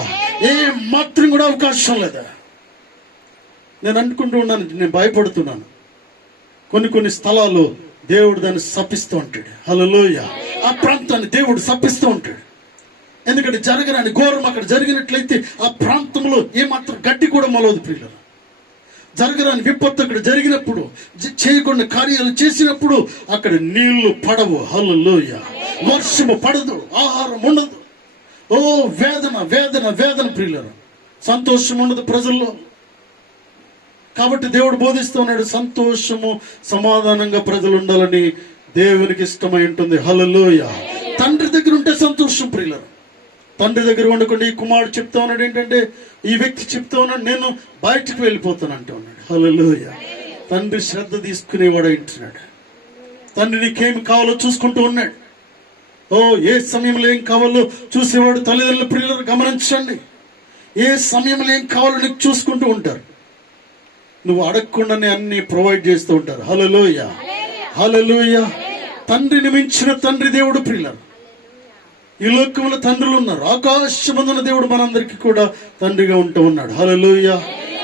ఏ మాత్రం కూడా అవకాశం లేదా. నేను అనుకుంటూ ఉన్నాను, నేను భయపడుతున్నాను. కొన్ని స్థలాలు దేవుడు దాన్ని శపిస్తూ ఉంటాడు. హల్లెలూయా. ఆ ప్రాంతాన్ని దేవుడు శపిస్తూ ఉంటాడు. ఎందుకంటే జరగరాని ఘోరం అక్కడ జరిగినట్లయితే ఆ ప్రాంతంలో ఏమాత్రం గడ్డి కూడా మొలవదు ప్రియులరా. జరగరాని విపత్తు అక్కడ జరిగినప్పుడు, చేయకుండా కార్యాలు చేసినప్పుడు అక్కడ నీళ్లు పడవు. హల్లెలూయా. వర్షము పడదు, ఆహారం ఉండదు. వేదన ప్రియులరా. సంతోషం ఉండదు ప్రజల్లో. కాబట్టి దేవుడు బోధిస్తూ ఉన్నాడు, సంతోషము సమాధానంగా ప్రజలు ఉండాలని దేవునికి ఇష్టమై ఉంటుంది. హల్లెలూయా. తండ్రి దగ్గర ఉంటే సంతోషం ప్రియులరా. తండ్రి దగ్గర ఉండకుండా ఈ కుమారుడు చెప్తా ఉన్నాడు ఏంటంటే, ఈ వ్యక్తి చెప్తా ఉన్నాడు, నేను బయటకు వెళ్ళిపోతాను అంటూ ఉన్నాడు. హల్లెలూయా. తండ్రి శ్రద్ధ తీసుకునేవాడు అంటున్నాడు. తండ్రి నీకేమి కావాలో చూసుకుంటూ ఉన్నాడు. ఏ సమయంలో ఏం కావాలో చూసేవాడు. తల్లిదండ్రుల ప్రియులను గమనించండి. ఏ సమయంలో ఏం కావాలో నీకు చూసుకుంటూ ఉంటారు. నువ్వు అడగకుండానే అన్ని ప్రొవైడ్ చేస్తూ ఉంటారు. హల్లెలూయా, హల్లెలూయా. తండ్రిని మించిన తండ్రి దేవుడు ప్రియులారా. ఈ లోకంలో తండ్రులు ఉన్నారు. ఆకాశమందున దేవుడు మనందరికీ కూడా తండ్రిగా ఉంటూ ఉన్నాడు. హల్లెలూయా.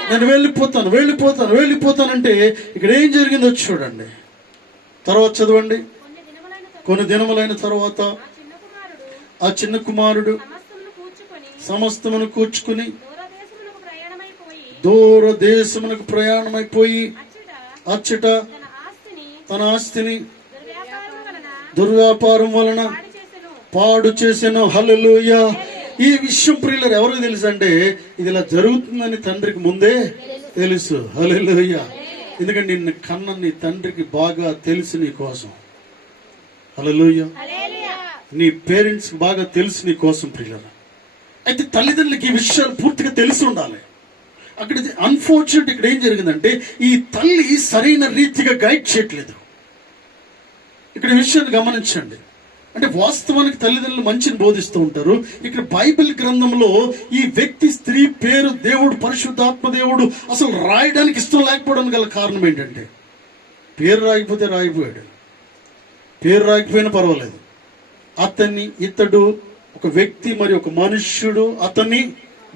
నేను వెళ్ళిపోతానంటే ఇక్కడ ఏం జరిగిందో చూడండి. తర్వాత చదవండి. కొన్ని దినములైన తర్వాత ఆ చిన్న కుమారుడు సమస్తమును కూర్చుకుని దూర దేశమునకు ప్రయాణమైపోయి అచ్చట తన ఆస్తిని దుర్వ్యాపారం వలన పాడు చేసెను. హల్లెలూయా. ఈ విషయం ప్రియులారా ఎవరికి తెలుసు అంటే, ఇది ఇలా జరుగుతుందని తండ్రికి ముందే తెలుసు. హల్లెలూయా. ఎందుకంటే నిన్ను కన్న నీ తండ్రికి బాగా తెలుసు నీ కోసం. హల్లెలూయా. నీ పేరెంట్స్ బాగా తెలుసు నీ కోసం ప్రియులారా. అయితే తల్లిదండ్రులకి ఈ విషయాలు పూర్తిగా తెలిసి ఉండాలి. అక్కడ అన్ఫార్చునేట్ ఇక్కడ ఏం జరిగిందంటే, ఈ తల్లి సరైన రీతిగా గైడ్ చేయట్లేదు. ఇక్కడ విషయాన్ని గమనించండి. అంటే వాస్తవానికి తల్లిదండ్రులు మంచిని బోధిస్తూ ఉంటారు. ఇక్కడ బైబిల్ గ్రంథంలో ఈ వ్యక్తి స్త్రీ పేరు దేవుడు పరిశుద్ధాత్మ దేవుడు అసలు రాయడానికి ఇష్టం లేకపోవడానికి గల కారణం ఏంటంటే, పేరు రాయకపోతే రాయిపోయాడు, పేరు రాయకపోయినా పర్వాలేదు. ఇతడు ఒక వ్యక్తి మరి ఒక మనుష్యుడు అతన్ని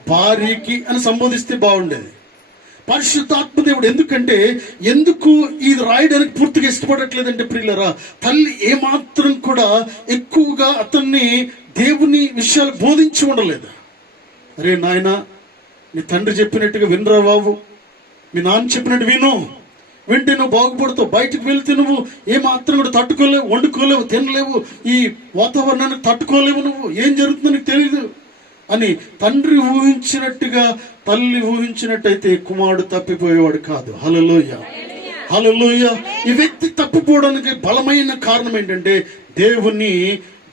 భార్యకి అని సంబోధిస్తే బాగుండేది. పరిశుద్ధాత్మ దేవుడు ఎందుకు ఇది రాయడానికి పూర్తిగా ఇష్టపడట్లేదంటే ప్రియులరా, తల్లి ఏమాత్రం కూడా ఎక్కువగా అతన్ని దేవుని విషయాలు బోధించి ఉండలేదు. అరే నాయన, నీ తండ్రి చెప్పినట్టుగా వినరా బాబు, మీ నాన్న చెప్పినట్టు వింటే నువ్వు బాగుపడతావు. బయటకు వెళ్తే నువ్వు ఏమాత్రం కూడా తట్టుకోలేవు, వండుకోలేవు, తినలేవు, ఈ వాతావరణాన్ని తట్టుకోలేవు, నువ్వు ఏం జరుగుతుందో నీకు తెలియదు అని తండ్రి ఊహించినట్టుగా తల్లి ఊహించినట్టయితే కుమారుడు తప్పిపోయేవాడు కాదు. హల్లెలూయా, హల్లెలూయా. ఈ వ్యక్తి తప్పిపోవడానికి బలమైన కారణం ఏంటంటే, దేవుని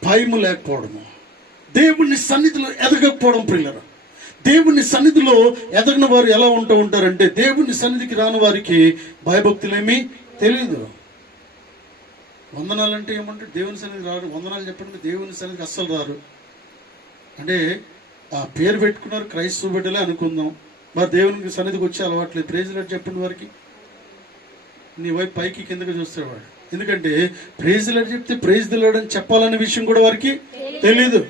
భయము లేకపోవడము, దేవుని సన్నిధిలో ఎదగకపోవడం. ప్రియులారా, దేవుని సన్నిధిలో ఎదగిన వారు ఎలా ఉంటారంటే, దేవుని సన్నిధికి రాని వారికి భయభక్తులేమీ తెలియదు. వందనాలు అంటే ఏమంటే దేవుని సన్నిధికి రారు. వందనాలు చెప్పండి, దేవుని సన్నిధికి అస్సలు రారు. అంటే ఆ పేరు పెట్టుకున్నారు, క్రైస్తవ బిడ్డలే అనుకుందాం. మరి దేవునికి సన్నిధికి వచ్చే అలవాట్లేదు. ప్రైజ్ లార్డ్ చెప్పండి వారికి. నీ వైపు పైకి కిందకి చూస్తేవాడు. ఎందుకంటే ప్రైజ్ లార్డ్ చెప్తే ప్రైజ్ ది లార్డ్ అని చెప్పాలనే విషయం కూడా వారికి తెలీదు.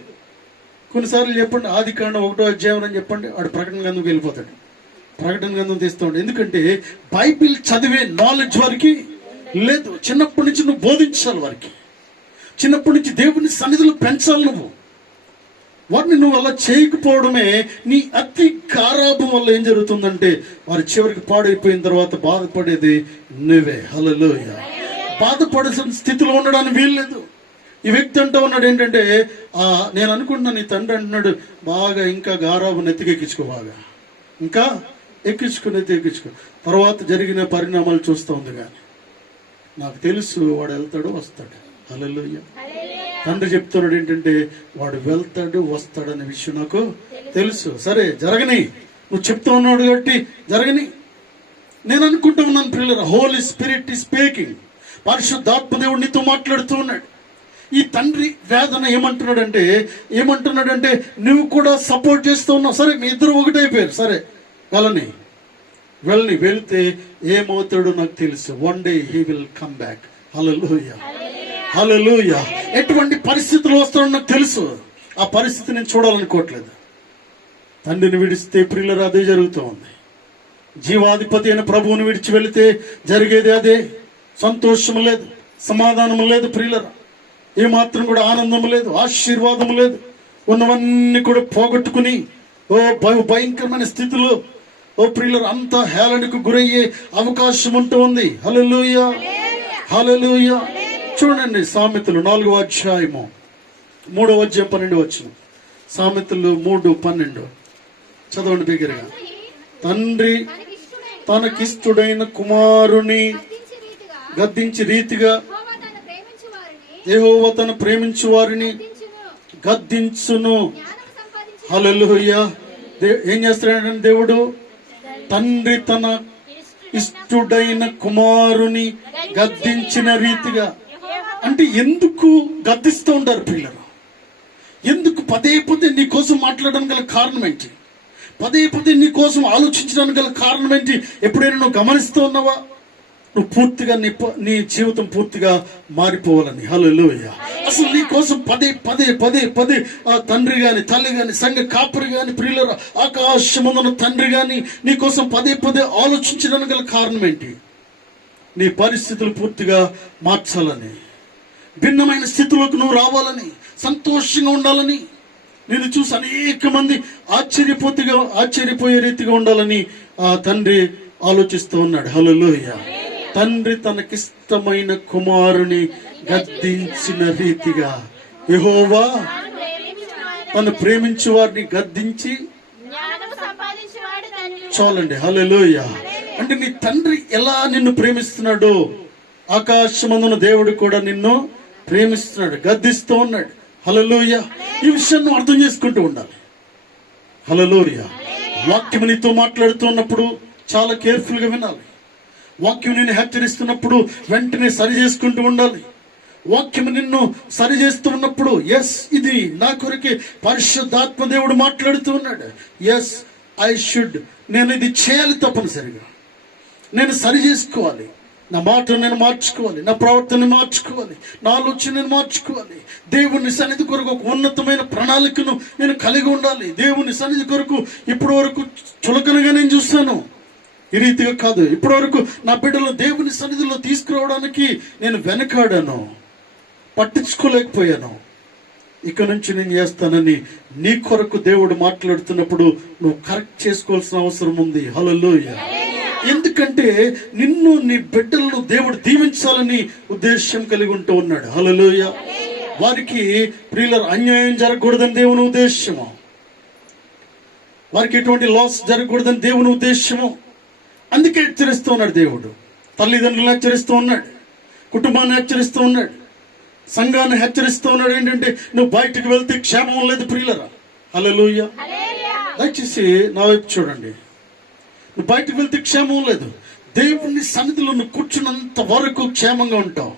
కొన్నిసార్లు చెప్పండి, ఆదికాండం 1వ అధ్యాయం అని చెప్పండి, వాడు ప్రకటన గ్రంథంకి వెళ్ళిపోతాడు, ప్రకటన గ్రంథం తీస్తూ ఉంటాడు. ఎందుకంటే బైబిల్ చదివే నాలెడ్జ్ వారికి లేదు. చిన్నప్పటి నుంచి నువ్వు బోధించాలి వారికి, చిన్నప్పటి నుంచి దేవుని సన్నిధిలో పెంచాలి. నువ్వు వారిని నువ్వు అలా చేయకపోవడమే నీ అతి గారాబం వల్ల ఏం జరుగుతుందంటే, వారి చివరికి పాడైపోయిన తర్వాత బాధపడేది నువ్వే. హల్లెలూయా. బాధపడాల్సిన స్థితిలో ఉండడానికి వీల్లేదు. ఈ వ్యక్తి అంటూ ఉన్నాడు ఏంటంటే, నేను అనుకుంటున్నాను నీ తండ్రి అంటున్నాడు, బాగా ఇంకా గారాబు నెత్తికెక్కించుకో, బాగా ఇంకా ఎక్కించుకో. తర్వాత జరిగిన పరిణామాలు చూస్తూ ఉంది. కానీ నాకు తెలుసు వాడు వెళ్తాడు వస్తాడు. హల్లెలూయా. తండ్రి చెప్తున్నాడు ఏంటంటే, వాడు వెళ్తాడు వస్తాడు అనే విషయం నాకు తెలుసు. సరే జరగని, నువ్వు చెప్తూ ఉన్నాడు కాబట్టి జరగని. నేను అనుకుంటూ ఉన్నాను ప్రియులారా, హోలీ స్పిరిట్ ఈస్ స్పీకింగ్. పరిశుద్ధాత్మ దేవుడు నీతో మాట్లాడుతూ ఉన్నాడు. ఈ తండ్రి వేదన ఏమంటున్నాడంటే నువ్వు కూడా సపోర్ట్ చేస్తూ ఉన్నావు. సరే మీ ఇద్దరు ఒకటైపోయారు, సరే వెళ్ళని వెళ్తే ఏమవుతాడో నాకు తెలుసు. One day he will come back. Hallelujah, hallelujah. ఎటువంటి పరిస్థితులు వస్తాడో నాకు తెలుసు. ఆ పరిస్థితి నేను చూడాలనుకోవట్లేదు. తండ్రిని విడిస్తే ప్రియులరా అదే జరుగుతూ ఉంది. జీవాధిపతి అయిన ప్రభువుని విడిచి వెళితే జరిగేది అదే. సంతోషం లేదు, సమాధానం లేదు ప్రియులరా, ఏమాత్రం కూడా ఆనందం లేదు, ఆశీర్వాదం లేదు. ఉన్నవన్నీ కూడా పోగొట్టుకుని భయంకరమైన స్థితిలో ప్రియులరా అంతా హేళనకు గురయ్యే అవకాశం ఉంటూ ఉంది. హల్లెలూయా, హల్లెలూయా. చూడండి సామెతలు 4వ అధ్యాయము 3వ అధ్యాయం 12వ వచనం. సామెతలు 3:12 చదవండి బిగ్గరగా. తండ్రి తనకిష్టుడైన కుమారుని గద్దించి రీతిగా యెహోవా తన ప్రేమించు వారిని గద్దించును. హల్లెలూయా. ఏం చేస్తాడంటే దేవుడు, తండ్రి తన ఇష్టుడైన కుమారుని గద్దించిన రీతిగా. అంటే ఎందుకు గద్దిస్తూ ఉంటారు పిల్లలు? ఎందుకు పదే పదే నీ కోసం మాట్లాడడానికి గల కారణం ఏంటి? పదే పదే నీ కోసం ఆలోచించడానికి గల కారణం ఏంటి? ఎప్పుడైనా నువ్వు గమనిస్తూ ఉన్నావా? నువ్వు పూర్తిగా నీ జీవితం పూర్తిగా మారిపోవాలని. హల్లెలూయా. అసలు నీ కోసం పదే పదే పదే పదే ఆ తండ్రి గాని, తల్లి గాని, సంఘ కాపరి గాని, ప్రియుల ఆకాశమందున తండ్రి గాని నీ కోసం పదే పదే ఆలోచించడానికి గల కారణం ఏంటి? నీ పరిస్థితులు పూర్తిగా మార్చాలని, భిన్నమైన స్థితిలోకి నువ్వు రావాలని, సంతోషంగా ఉండాలని, నేను చూసి అనేక మంది ఆశ్చర్యపోయే రీతిగా ఉండాలని ఆ తండ్రి ఆలోచిస్తూ ఉన్నాడు. హల్లెలూయా. తండ్రి తనకిష్టమైన కుమారుని గద్దించిన రీతిగా యెహోవా తను ప్రేమించు వారిని గద్దించి చాలండి. హల్లెలూయా. అంటే నీ తండ్రి ఎలా నిన్ను ప్రేమిస్తున్నాడో ఆకాశమందున దేవుడు కూడా నిన్ను ప్రేమిస్తున్నాడు, గద్దిస్తూ ఉన్నాడు. హల్లెలూయా. ఈ విషయాన్ని నువ్వు అర్థం చేసుకుంటూ ఉండాలి. హల్లెలూయా. వాక్యం నీతో మాట్లాడుతున్నప్పుడు చాలా కేర్ఫుల్ గా వినాలి. వాక్యం నిన్ను హెచ్చరిస్తున్నప్పుడు వెంటనే సరి చేసుకుంటూ ఉండాలి. వాక్యం నిన్ను సరి చేస్తూ ఉన్నప్పుడు ఎస్ ఇది నా కొరకే పరిశుద్ధాత్మ దేవుడు మాట్లాడుతూ ఉన్నాడు. ఎస్ ఐ షుడ్, నేను ఇది చేయాలి, తప్పనిసరిగా నేను సరి చేసుకోవాలి. నా మాట నేను మార్చుకోవాలి, నా ప్రవర్తన మార్చుకోవాలి, నా ఆలోచన నేను మార్చుకోవాలి. దేవుని సన్నిధి కొరకు ఒక ఉన్నతమైన ప్రణాళికను నేను కలిగి ఉండాలి. దేవుని సన్నిధి కొరకు ఇప్పటి వరకు చులకనగా నేను చూస్తాను, ఈ రీతిగా కాదు. ఇప్పటి వరకు నా బిడ్డలు దేవుని సన్నిధిలో తీసుకురావడానికి నేను వెనకాడాను, పట్టించుకోలేకపోయాను. ఇక నుంచి నేను చేస్తానని నీ కొరకు దేవుడు మాట్లాడుతున్నప్పుడు నువ్వు కరెక్ట్ చేసుకోవాల్సిన అవసరం ఉంది. హల్లెలూయా. ఎందుకంటే నిన్ను, నీ బిడ్డలను దేవుడు దీవించాలని ఉద్దేశం కలిగి ఉంటూ ఉన్నాడు. హల్లెలూయా. వారికి ప్రియుల అన్యాయం జరగకూడదని దేవుని ఉద్దేశము, వారికి ఎటువంటి లాస్ జరగకూడదని దేవుని ఉద్దేశము. అందుకే హెచ్చరిస్తూ ఉన్నాడు దేవుడు. తల్లిదండ్రులను హెచ్చరిస్తూ ఉన్నాడు, కుటుంబాన్ని హెచ్చరిస్తూ ఉన్నాడు, సంఘాన్ని హెచ్చరిస్తూ ఉన్నాడు. ఏంటంటే నువ్వు బయటకు వెళ్తే క్షేమం లేదు ప్రియులరా. హల్లెలూయా. దయచేసి నా వైపు చూడండి. నువ్వు బయటకు వెళ్తే క్షేమం లేదు. దేవుని సన్నిధిలో నువ్వు కూర్చున్నంత వరకు క్షేమంగా ఉంటావు.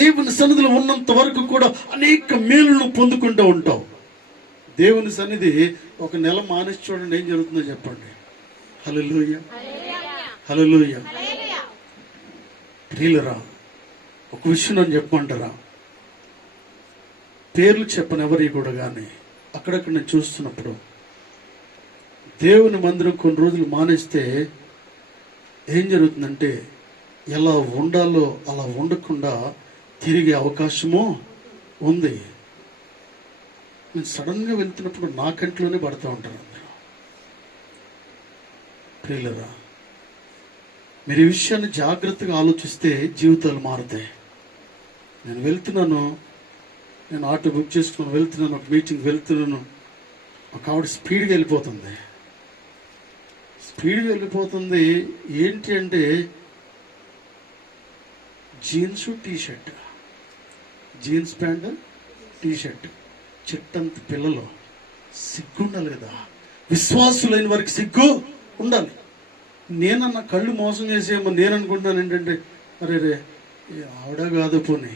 దేవుని సన్నిధిలో ఉన్నంత వరకు కూడా అనేక మేలును పొందుకుంటూ ఉంటావు. దేవుని సన్నిధి ఒక నెల మానేసి చూడండి, ఏం జరుగుతుందో చెప్పండి. హల్లెలూయా. హల్లెలూయా. ప్రియులరా, ఒక విషయం నన్ను చెప్పమంటారా? పేర్లు చెప్పని ఎవరి కూడా కానీ అక్కడక్కడ నేను చూస్తున్నప్పుడు దేవుని మందిరం కొన్ని రోజులు మానేస్తే ఏం జరుగుతుందంటే ఎలా ఉండాలో అలా ఉండకుండా తిరిగే అవకాశము ఉంది. నేను సడన్గా వెళ్తున్నప్పుడు నా కంట్లోనే పడుతూ ఉంటాను అందరూ. ప్రియులరా, మీరు ఈ విషయాన్ని జాగ్రత్తగా ఆలోచిస్తే జీవితాలు మారుతాయి. నేను వెళ్తున్నాను, నేను ఆటో బుక్ చేసుకుని వెళ్తున్నాను, ఒక మీటింగ్ వెళ్తున్నాను, ఒక ఆవిడ స్పీడ్గా వెళ్ళిపోతుంది. ఏంటి అంటే jeans T-shirt, jeans pant T-shirt, చెట్టంత పిల్లలు. సిగ్గు ఉండాలి కదా, విశ్వాసులైన వారికి సిగ్గు ఉండాలి. నేనన్నా కళ్ళు మోసం చేసేమో నేను అనుకుంటాను. ఏంటంటే అరే ఆవిడ కాదు పోనీ,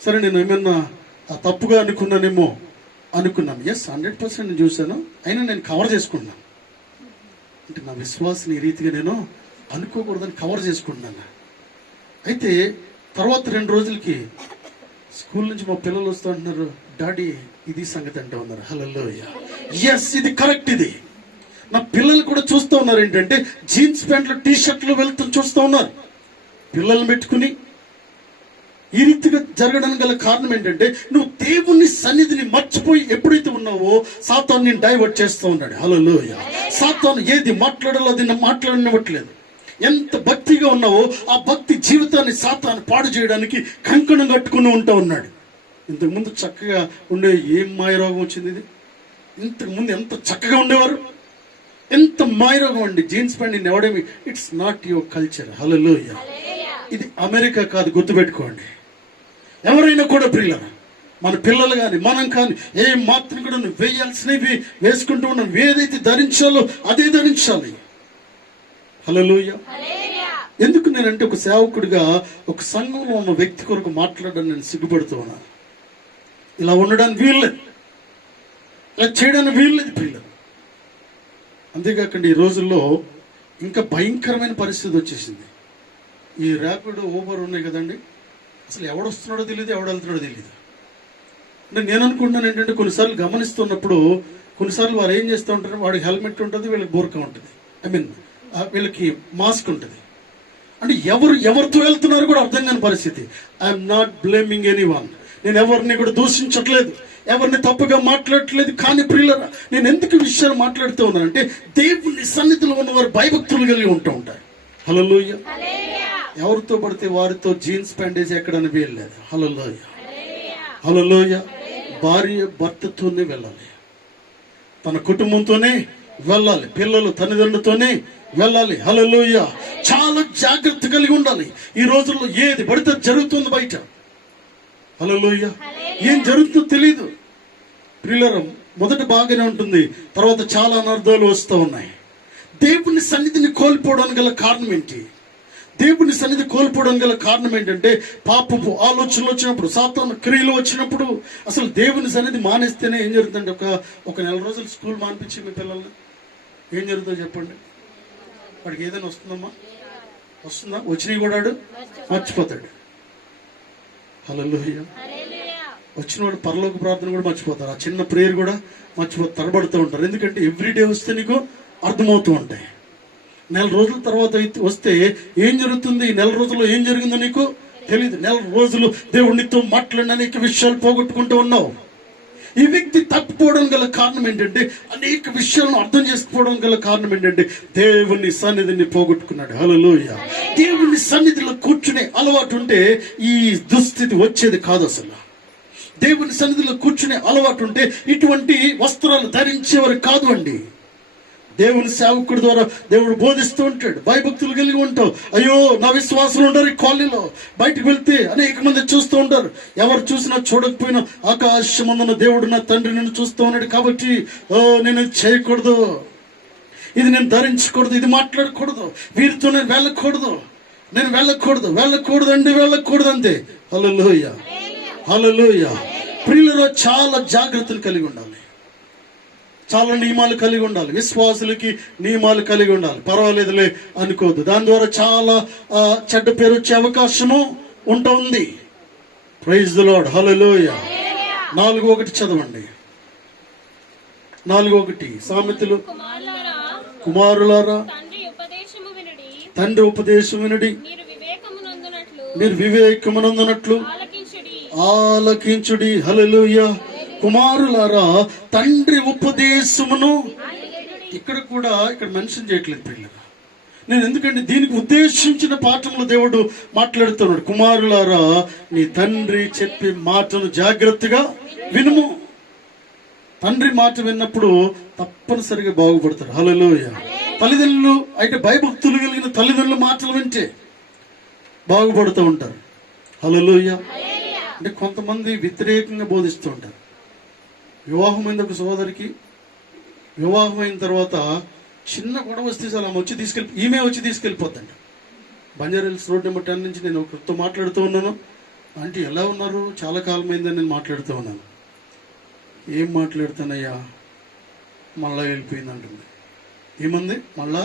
సరే నేను ఏమన్నా తప్పుగా అనుకున్నానేమో అనుకున్నాను. ఎస్ 100% నేను చూశాను, అయినా నేను కవర్ చేసుకున్నాను. అంటే నా విశ్వాసం ఈ రీతిగా నేను అనుకోకూడదని కవర్ చేసుకుంటున్నాను. అయితే తర్వాత 2 రోజులకి స్కూల్ నుంచి మా పిల్లలు వస్తూ అంటున్నారు, డాడీ ఇది సంగతి అంటూ ఉన్నారు. హల్లెలూయా. ఎస్, ఇది కరెక్ట్. ఇది నా పిల్లలు కూడా చూస్తూ ఉన్నారు. ఏంటంటే జీన్స్ ప్యాంట్లు టీషర్ట్లు వెళ్తూ చూస్తూ ఉన్నారు. పిల్లల్ని పెట్టుకుని ఈ రీతిగా జరగడానికి గల కారణం ఏంటంటే నువ్వు దేవుని సన్నిధిని మర్చిపోయి ఎప్పుడైతే ఉన్నావో సాతాను నేను డైవర్ట్ చేస్తూ ఉన్నాడు. హల్లెలూయా. సాతాను ఏది మాట్లాడాలో అది మాట్లాడనివ్వట్లేదు. ఎంత భక్తిగా ఉన్నావో ఆ భక్తి జీవితాన్ని సాతాను పాడు చేయడానికి కంకణం కట్టుకుని ఉంటా ఉన్నాడు. ఇంతకుముందు చక్కగా ఉండే ఏం మాయరోగం వచ్చింది ఇది? ఇంతకుముందు ఎంత చక్కగా ఉండేవారు, ఎంత మాయరోగం అండి. జీన్స్ ప్యాంట్ ఎవడేమి, it's not your culture. Hallelujah. ఇది అమెరికా కాదు, గుర్తుపెట్టుకోండి. ఎవరైనా కూడా ప్రియులారా, మన పిల్లలు కానీ మనం కానీ ఏ మాత్రం కూడా నువ్వు వేయాల్సినవి వేసుకుంటూ ఉన్నాం. ఏదైతే ధరించాలో అదే ధరించాలి. హల్లెలూయా. ఎందుకు నేనంటే ఒక సేవకుడిగా ఒక సంఘంలో ఉన్న వ్యక్తి కొరకు మాట్లాడడం నేను సిగ్గుపడుతూ ఉన్నాను. ఇలా ఉండడానికి వీల్లేదు, ఇలా చేయడానికి వీల్లేదు పిల్లలు. అంతేకాకుండా ఈ రోజుల్లో ఇంకా భయంకరమైన పరిస్థితి వచ్చేసింది. ఈ ర్యాపిడో ఊబర్ ఉన్నాయి కదండి, అసలు ఎవడొస్తున్నాడో తెలియదు, ఎవడు వెళ్తున్నాడో తెలియదు. అంటే నేను అనుకుంటున్నాను ఏంటంటే కొన్నిసార్లు గమనిస్తున్నప్పుడు కొన్నిసార్లు వారు ఏం చేస్తూ ఉంటారు, వాడికి హెల్మెట్ ఉంటుంది, వీళ్ళకి బోర్కా ఉంటుంది, వీళ్ళకి మాస్క్ ఉంటుంది. అంటే ఎవరితో వెళ్తున్నారు కూడా అర్థం కాని పరిస్థితి. I'm not blaming any one. నేను ఎవరిని కూడా దూషించట్లేదు, ఎవరిని తప్పుగా మాట్లాడట్లేదు. కానీ ప్రియులారా, నేను ఎందుకు విషయాలు మాట్లాడుతూ ఉన్నానంటే దేవుని సన్నిధిలో ఉన్నవారు భయభక్తులు కలిగి ఉంటూ ఉంటారు. హల్లెలూయా. ఎవరితో పడితే వారితో జీన్స్ ప్యాంట్ వేసి ఎక్కడని వీల్లేదు. హల్లెలూయా. హల్లెలూయా. భార్య భర్తతోనే వెళ్ళాలి, తన కుటుంబంతోనే వెళ్ళాలి, పిల్లలు తల్లిదండ్రులతోనే వెళ్ళాలి. హల్లెలూయా. చాలా జాగ్రత్త కలిగి ఉండాలి. ఈ రోజుల్లో ఏది పడితే జరుగుతుంది బయట. హల్లెలూయా. ఏం జరుగుతుందో తెలియదు. ప్రియులారా, మొదట బాగానే ఉంటుంది, తర్వాత చాలా అనర్థాలు వస్తూ ఉన్నాయి. దేవుని సన్నిధిని కోల్పోవడానికి గల కారణం ఏంటి? దేవుని సన్నిధి కోల్పోవడానికి గల కారణం ఏంటంటే పాపపు ఆలోచనలు వచ్చినప్పుడు, సాతాను క్రియలు వచ్చినప్పుడు. అసలు దేవుని సన్నిధి మానేస్తేనే ఏం జరుగుతుందంటే ఒక నెల రోజులు స్కూల్ మానిపించి మీ పిల్లల్ని ఏం జరుగుతుందో చెప్పండి. వాడికి ఏదైనా వస్తుందమ్మా? వస్తుందా? వచ్చినవి కూడా మర్చిపోతాడు. హల్లెలూయా. వచ్చిన వాడు పరలోక ప్రార్థన కూడా మర్చిపోతారు, ఆ చిన్న ప్రేయర్ కూడా మర్చిపోతారు, తడబడుతూ ఉంటారు. ఎందుకంటే ఎవ్రీడే వస్తే నీకు అర్థమవుతూ ఉంటాయి. నెల రోజుల తర్వాత వస్తే ఏం జరుగుతుంది, నెల రోజుల్లో ఏం జరిగిందో నీకు తెలియదు. నెల రోజులు దేవుడితో మాట్లాడిన అనేక విషయాలు పోగొట్టుకుంటూ ఉన్నావు. ఈ వ్యక్తి తప్పిపోవడం గల కారణం ఏంటంటే, అనేక విషయాలను అర్థం చేసుకోవడం గల కారణం ఏంటంటే దేవుని సన్నిధిని పోగొట్టుకున్నాడు. హల్లెలూయా. దేవుని సన్నిధిలో కూర్చునే అలవాటు ఉంటే ఈ దుస్థితి వచ్చేది కాదు. అసలు దేవుని సన్నిధిలో కూర్చునే అలవాటు ఉంటే ఇటువంటి వస్త్రాలు ధరించేవారు కాదు అండి. దేవుని సేవకుడి ద్వారా దేవుడు బోధిస్తూ ఉంటాడు, భయభక్తులు కలిగి ఉంటావు. అయ్యో, నా విశ్వాసులు ఉంటారు ఈ కాలనీలో, బయటకు వెళ్తే అనేక మంది చూస్తూ ఉంటారు. ఎవరు చూసినా చూడకపోయినా ఆకాశమందున దేవుడు నా తండ్రి నిన్ను చూస్తూ ఉన్నాడు కాబట్టి నేను చేయకూడదు, ఇది నేను ధరించకూడదు, ఇది మాట్లాడకూడదు, వీరితో నేను వెళ్ళకూడదు అండి, వెళ్ళకూడదు అంతే. హల్లెలూయా. హల్లెలూయా. ప్రియులలో చాలా జాగ్రత్తలు కలిగి ఉండాలి, చాలా నియమాలు కలిగి ఉండాలి. విశ్వాసులకి నియమాలు కలిగి ఉండాలి. పర్వాలేదులే అనుకోవద్దు, దాని ద్వారా చాలా చెడ్డ పేరు వచ్చే అవకాశము ఉంటుంది. Praise the Lord. హల్లెలూయా. 4:1 చదవండి. 4:1 సామెతలు. కుమారులారా, తండ్రి ఉపదేశము వినుడి, మీరు వివేకమునందునట్లు ఆలకించుడి. హల్లెలూయా. కుమారులారా, తండ్రి ఉపదేశమును ఇక్కడ మెన్షన్ చేయట్లేదు పిల్లలు. నేను ఎందుకంటే దీనికి ఉద్దేశించిన పాఠంలో దేవుడు మాట్లాడుతున్నాడు. కుమారులారా, నీ తండ్రి చెప్పే మాటను జాగ్రత్తగా వినుము. తండ్రి మాట విన్నప్పుడు తప్పనిసరిగా బాగుపడతారు. హల్లెలూయా. తల్లిదండ్రులు అయితే భయభక్తులు కలిగిన తల్లిదండ్రుల మాటలు వింటే బాగుపడుతూ ఉంటారు. హల్లెలూయా. అంటే కొంతమంది వ్యతిరేకంగా బోధిస్తూ ఉంటారు. వివాహమైన ఒక సోదరికి వివాహం అయిన తర్వాత చిన్న గొడవ వస్తే చాలా ఈమె వచ్చి తీసుకెళ్ళిపోద్దండి. బంజారాహిల్స్ రోడ్ నెంబర్ 10 నుంచి నేను ఒకరితో మాట్లాడుతూ ఉన్నాను. ఆంటీ ఎలా ఉన్నారు, చాలా కాలం అయిందని నేను మాట్లాడుతూ ఉన్నాను. ఏం మాట్లాడుతానయ్యా, మళ్ళా వెళ్ళిపోయింది అంటుంది. ఏమంది? మళ్ళా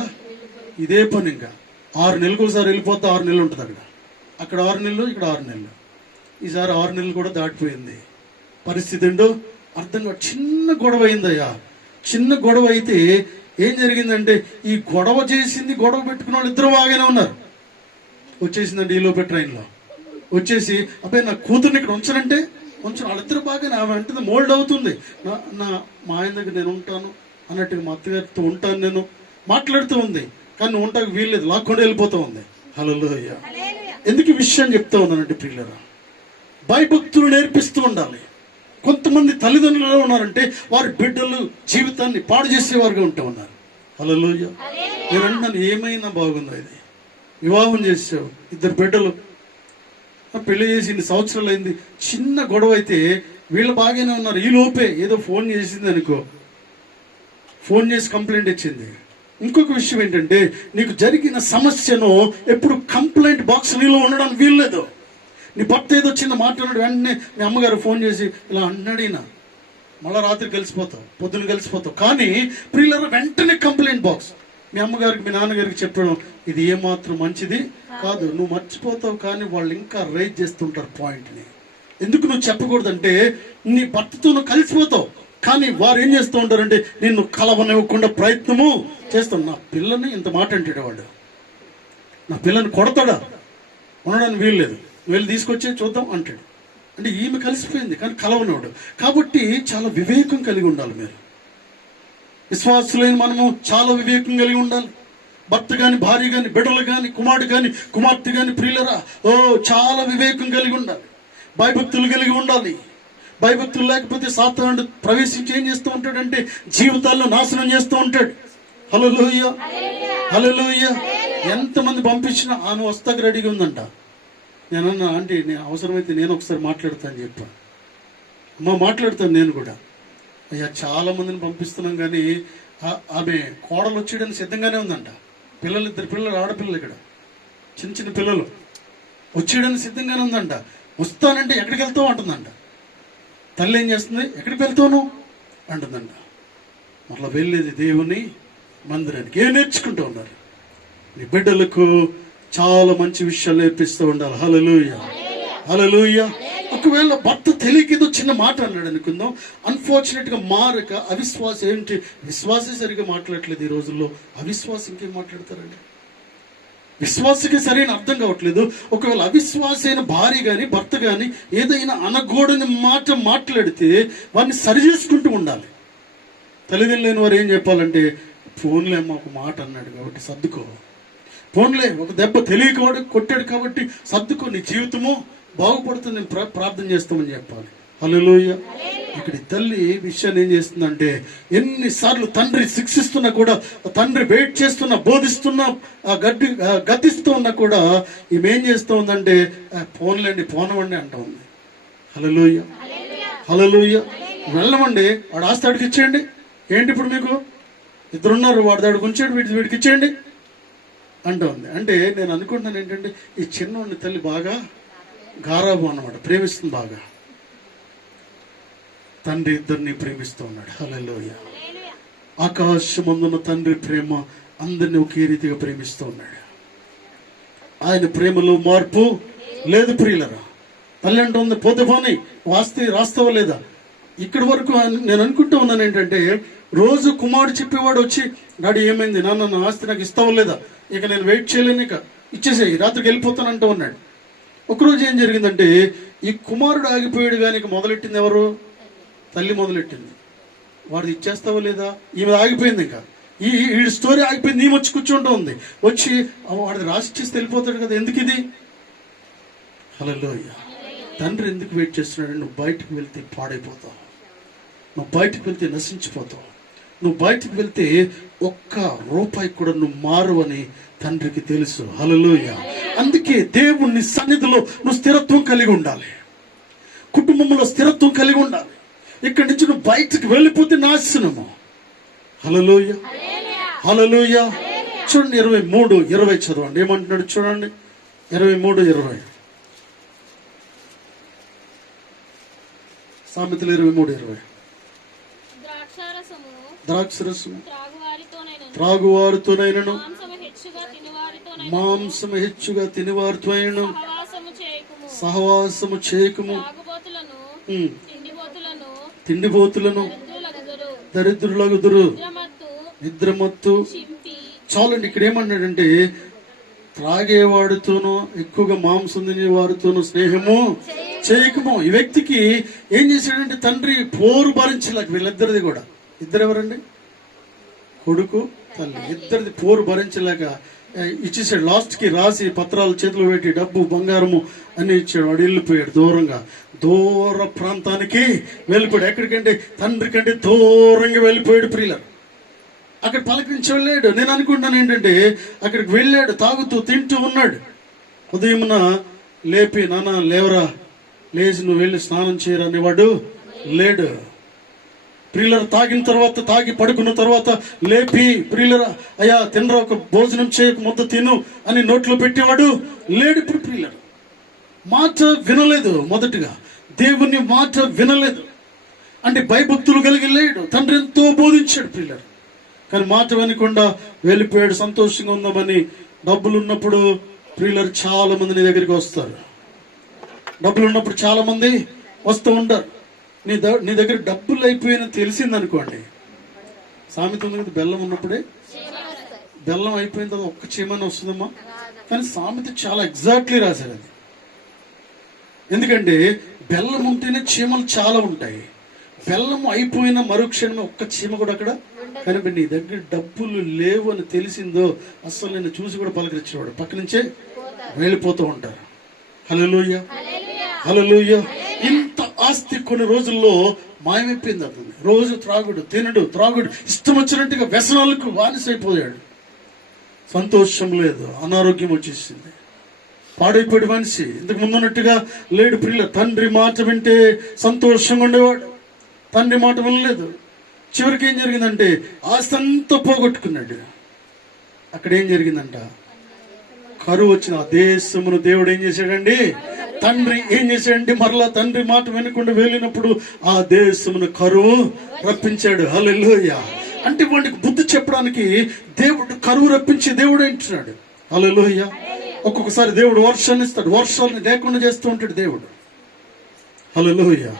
ఇదే పని, ఇంకా 6 నెలలకు ఒకసారి వెళ్ళిపోతే 6 నెలలు ఉంటుంది అక్కడ 6 నెలలు, ఇక్కడ 6 నెలలు. ఈసారి 6 నెలలు కూడా దాటిపోయింది. పరిస్థితి ఏంటో అర్థం కాదు. చిన్న గొడవ అయిందయ్యా. చిన్న గొడవ అయితే ఏం జరిగిందంటే, ఈ గొడవ పెట్టుకున్న వాళ్ళు ఇద్దరు బాగానే ఉన్నారు. వచ్చేసిందండి ఈలోపే ట్రైన్లో వచ్చేసి, అబ్బాయి నా కూతుర్ని ఇక్కడ ఉంచనంటే వాళ్ళిద్దరు బాగానే, ఆమె అంటే మోల్డ్ అవుతుంది. మా ఆయన దగ్గర నేను ఉంటాను అన్నట్టుగా మా అత్తగారితో ఉంటాను నేను మాట్లాడుతూ ఉంది. కానీ నువ్వు ఉంటాకు వీల్లేదు, లాక్కుండా వెళ్ళిపోతూ ఉంది. హల్లెలూయా. ఎందుకు ఈ విషయం చెప్తా ఉన్నానంటే ప్రియులారా, భయభక్తులు నేర్పిస్తూ ఉండాలి. కొంతమంది తల్లిదండ్రులు ఉన్నారంటే వారి బిడ్డలు జీవితాన్ని పాడు చేసేవారుగా ఉంటూ ఉన్నారు. హల్లెలూయా. నేను అంటున్నాను, ఏమైనా బాగుందా ఇది? వివాహం చేసావు, 2 బిడ్డలు, పెళ్లి చేసి 2 సంవత్సరాలు అయింది. చిన్న గొడవ అయితే వీళ్ళు బాగానే ఉన్నారు. ఈ లోపే ఏదో ఫోన్ చేసింది అనుకో, ఫోన్ చేసి కంప్లైంట్ ఇచ్చింది. ఇంకొక విషయం ఏంటంటే, నీకు జరిగిన సమస్యను ఎప్పుడు కంప్లైంట్ బాక్స్ నీలో ఉండడానికి వీల్లేదు. నీ భర్త ఏదో వచ్చిందో మాట్లాడినాడు, వెంటనే మీ అమ్మగారు ఫోన్ చేసి ఇలా అన్నాడినా, మళ్ళీ రాత్రి కలిసిపోతావు, పొద్దున్న కలిసిపోతావు. కానీ ప్రియులారా, వెంటనే కంప్లైంట్ బాక్స్. మీ అమ్మగారికి మీ నాన్నగారికి చెప్పడం ఇది ఏమాత్రం మంచిది కాదు. నువ్వు మర్చిపోతావు, కానీ వాళ్ళు ఇంకా రైజ్ చేస్తుంటారు పాయింట్ని. ఎందుకు నువ్వు చెప్పకూడదంటే, నీ భర్తతో నువ్వు కలిసిపోతావు, కానీ వారు ఏం చేస్తూ ఉంటారంటే నిన్ను కలవనివ్వకుండా ప్రయత్నము చేస్తాడు. నా పిల్లని ఇంత మాట అంటాడు వాడు, నా పిల్లని కొడతాడా, ఉండడానికి వీలు లేదు, వెళ్ళి తీసుకొచ్చే చూద్దాం అంటాడు. అంటే ఈమె కలిసిపోయింది కానీ కలవనివాడు. కాబట్టి చాలా వివేకం కలిగి ఉండాలి. మీరు విశ్వాసులైన మనము చాలా వివేకం కలిగి ఉండాలి. భర్త కానీ, భార్య కానీ, బిడ్డలు కానీ, కుమారుడు కానీ, కుమార్తె కానీ, ప్రియులరా, చాలా వివేకం కలిగి ఉండాలి. భయభక్తులు కలిగి ఉండాలి. భయభక్తులు లేకపోతే సాతానుడు ప్రవేశించి ఏం చేస్తూ ఉంటాడంటే జీవితాల్లో నాశనం చేస్తూ ఉంటాడు. హల్లెలూయా, హల్లెలూయా. ఎంతమంది పంపించినా ఆమె వస్తాక రెడీగా ఉందంట. నేనన్నా, ఆంటీ నేను అవసరమైతే నేను ఒకసారి మాట్లాడతాను చెప్పా. అమ్మ మాట్లాడతాను నేను కూడా. అయ్యా చాలా మందిని పంపిస్తున్నాం, కానీ ఆమె కోడలు వచ్చేయడానికి సిద్ధంగానే ఉందంట. పిల్లలు, 2 పిల్లలు, ఆడపిల్లలు, ఇక్కడ చిన్న చిన్న పిల్లలు వచ్చేయడానికి సిద్ధంగానే ఉందంట. వస్తానంటే ఎక్కడికి వెళ్తావు అంటుందంట. తల్లి ఏం చేస్తుంది, ఎక్కడికి వెళ్తాను అంటుందంట. మరలా వెళ్ళేది దేవుని మందిరానికి. ఏం నేర్చుకుంటూ ఉన్నారు? నీ బిడ్డలకు చాలా మంచి విషయాలు నేర్పిస్తూ ఉండాలి. హల్లెలూయా, హల్లెలూయా. ఒకవేళ భర్త తెలియకేదో చిన్న మాట అన్నాడు అనుకుందాం, అన్ఫార్చునేట్ గా మారక అవిశ్వాసం ఏంటి, విశ్వాసే సరిగా మాట్లాడట్లేదు ఈ రోజుల్లో. అవిశ్వాసం ఇంకేం మాట్లాడతారండి? విశ్వాసకి సరైన అర్థం కావట్లేదు. ఒకవేళ అవిశ్వాసైన భార్య కానీ, భర్త కానీ ఏదైనా అనగూడని మాట మాట్లాడితే వారిని సరి చేసుకుంటూ ఉండాలి. తల్లిదండ్రులు లేని వారు ఏం చెప్పాలంటే, ఫోన్లే అమ్మ ఒక మాట అన్నాడు కాబట్టి సర్దుకో, ఫోన్లే ఒక దెబ్బ తెలియక కొట్టాడు కాబట్టి సర్దుకో, నీ జీవితము బాగుపడుతుంది, ప్రార్థన చేస్తామని చెప్పాలి. హల్లెలూయా. ఇక్కడ తల్లి విషయాన్ని ఏం చేస్తుందంటే, ఎన్నిసార్లు తండ్రి శిక్షిస్తున్నా కూడా, తండ్రి వెయిట్ చేస్తున్నా, బోధిస్తున్నా, గతిస్తూ ఉన్నా కూడా ఈమె ఏం చేస్తూ ఉందంటే, ఫోన్లేండి, పోనవండి అంటూ ఉంది. హల్లెలూయా, హల్లెలూయా. వెళ్ళమండి, వాడు ఆస్తి అడిగి ఇచ్చేయండి. ఏంటి ఇప్పుడు మీకు 2 ఉన్నారు, వాడి దాడికి ఉంచాడు, వీడికి ఇచ్చేయండి అంటూ ఉంది. అంటే నేను అనుకుంటున్నాను ఏంటంటే, ఈ చిన్నవాడిని తల్లి బాగా గారాబు అన్నమాట, ప్రేమిస్తుంది బాగా. తండ్రి ఇద్దరిని ప్రేమిస్తూ ఉన్నాడు. హల్లెలూయా. ఆకాశమందున్న తండ్రి ప్రేమ అందరినీ ఒకే రీతిగా ప్రేమిస్తూ ఉన్నాడు. ఆయన ప్రేమలో మార్పు లేదు ప్రియులరా. తల్లి అంటుంది, పోతే పోనీ వాస్తే రాస్తావా లేదా. ఇక్కడి వరకు నేను అనుకుంటూ ఉన్నాను ఏంటంటే, రోజు కుమారుడు చెప్పేవాడు వచ్చి, డాడీ ఏమైంది నాన్న, నా ఆస్తి నాకు ఇస్తావా లేదా, ఇక నేను వెయిట్ చేయలేను, ఇక ఇచ్చేసేయి, రాత్రికి వెళ్ళిపోతానంటూ ఉన్నాడు. ఒకరోజు ఏం జరిగిందంటే, ఈ కుమారుడు ఆగిపోయాడు, కానీ ఇక మొదలెట్టింది ఎవరు? తల్లి మొదలెట్టింది. వాడిది ఇచ్చేస్తావా లేదా, ఈమె ఆగిపోయింది. ఇంకా ఈ స్టోరీ ఆగిపోయింది. ఈమె వచ్చి కూర్చుంటూ ఉంది. వచ్చి వాడిది రాసిచ్చేసి వెళ్ళిపోతాడు కదా, ఎందుకు ఇది? హల్లెలూయా. తండ్రి ఎందుకు వెయిట్ చేస్తున్నాడు? నువ్వు బయటకు వెళ్తే పాడైపోతావు, నువ్వు బయటకు వెళ్తే నశించిపోతావు, నువ్వు బయటకు వెళ్తే ఒక్క రూపాయి కూడా నువ్వు మారు అని తండ్రికి తెలుసు. హల్లెలూయా. అందుకే దేవుని సన్నిధిలో నువ్వు స్థిరత్వం కలిగి ఉండాలి, కుటుంబంలో స్థిరత్వం కలిగి ఉండాలి. ఇక్కడి నుంచి నువ్వు బయటకు వెళ్ళిపోతే నాశనము. హల్లెలూయా, హల్లెలూయా. చూడండి 23:20 చదవండి, ఏమంటున్నాడు చూడండి. 23:20 సామెతలు 23:20. ద్రాక్షరసము త్రాగువారితోనైనను, మాంసము హెచ్చుగా తినివారితోనైనను సహవాసము చేయకుము. తిండిపోతులను దరిద్రులగుదురు, నిద్రమత్తు. చాలండి. ఇక్కడ ఏమన్నాడంటే, త్రాగేవాడితోనూ ఎక్కువగా మాంసం తినే వారితోనూ స్నేహము చేయకము. ఈ వ్యక్తికి ఏం చేశాడంటే, తండ్రి పోరు భరించలేక, వీళ్ళిద్దరిది కూడా, ఇద్దరు ఎవరండి, కొడుకు తల్లి, ఇద్దరిది పోరు భరించలేక ఇచ్చేసాడు. లాస్ట్కి రాసి పత్రాలు చేతులు పెట్టి డబ్బు బంగారము అన్ని ఇచ్చాడు. వాడు వెళ్ళిపోయాడు, దూర ప్రాంతానికి వెళ్ళిపోయాడు. ఎక్కడికంటే తండ్రి కంటే దూరంగా వెళ్ళిపోయాడు. ప్రియుల అక్కడ పలకరించి వెళ్ళాడు. నేను అనుకుంటాను ఏంటంటే, అక్కడికి వెళ్ళాడు, తాగుతూ తింటూ ఉన్నాడు. ఉదయమున లేపి, నాన్న లేవరా లేచి నువ్వు వెళ్ళి స్నానం చేయరు అనేవాడు లేడు. ప్రియులర్ తాగిన తర్వాత, తాగి పడుకున్న తర్వాత లేపి ప్రియులర్ అయ్యా తినరా, ఒక భోజనం చేయక ముద్ద తిను అని నోట్లో పెట్టేవాడు లేడు. ఇప్పుడు ప్రియులర్ మాట వినలేదు, మొదటిగా దేవుని మాట వినలేదు అంటే భయభక్తులు కలిగి లేడు. తండ్రి ఎంతో బోధించాడు ప్రియులర్, కానీ మాట వినకుండా వెళ్ళిపోయాడు. సంతోషంగా ఉందామని డబ్బులు ఉన్నప్పుడు ప్రియులర్ చాలా మంది నీ దగ్గరికి వస్తారు. డబ్బులు ఉన్నప్పుడు చాలా మంది వస్తూ ఉంటారు. నీ దగ్గర డబ్బులు అయిపోయినా తెలిసింది అనుకోండి, సామెత ఉంది కదా, బెల్లం ఉన్నప్పుడే బెల్లం అయిపోయిన తర్వాత ఒక్క చీమని వస్తుందమ్మా. కానీ సామెత చాలా ఎగ్జాక్ట్లీ రాశారు అది. ఎందుకంటే బెల్లం ఉంటేనే చీమలు చాలా ఉంటాయి. బెల్లం అయిపోయిన మరుక్షణమే ఒక్క చీమ కూడా అక్కడ కనిపి, నీ దగ్గర డబ్బులు లేవు అని తెలిసిందో అసలు నేను చూసి కూడా పలకరించేవాడు, పక్క నుంచే వెళ్ళిపోతూ ఉంటారు. హల్లెలూయా, హల్లెలూయా. ఇంత ఆస్తి కొన్ని రోజుల్లో మాయమైపోయింది అతను. రోజు త్రాగుడు, తినడు, త్రాగుడు, ఇష్టం వచ్చినట్టుగా వ్యసనాలకు బానిసైపోయాడు. సంతోషం లేదు, అనారోగ్యం వచ్చేసింది, పాడైపోయాడు మనిషి. ఇంతకు ముందున్నట్టుగా లేడు. ప్రియుల తండ్రి మాట వింటే సంతోషంగా ఉండేవాడు, తండ్రి మాట వినలేదు. చివరికి ఏం జరిగిందంటే ఆస్తి అంతా పోగొట్టుకున్నాడు. అక్కడ ఏం జరిగిందంట, కరువు వచ్చిన ఆ దేశమును దేవుడు ఏం చేశాడండి, తండ్రి ఏం చేశాడండి, మరలా తండ్రి మాట వినకుండా వెళ్ళినప్పుడు ఆ దేశమును కరువు రప్పించాడు. హల్లెలూయా. అంటే వాడికి బుద్ధి చెప్పడానికి దేవుడు కరువు రప్పించే దేవుడు అంటున్నాడు. హల్లెలూయా. ఒక్కొక్కసారి దేవుడు వర్షాన్ని ఇస్తాడు, వర్షాన్ని లేకుండా చేస్తూ ఉంటాడు దేవుడు. హల్లెలూయా.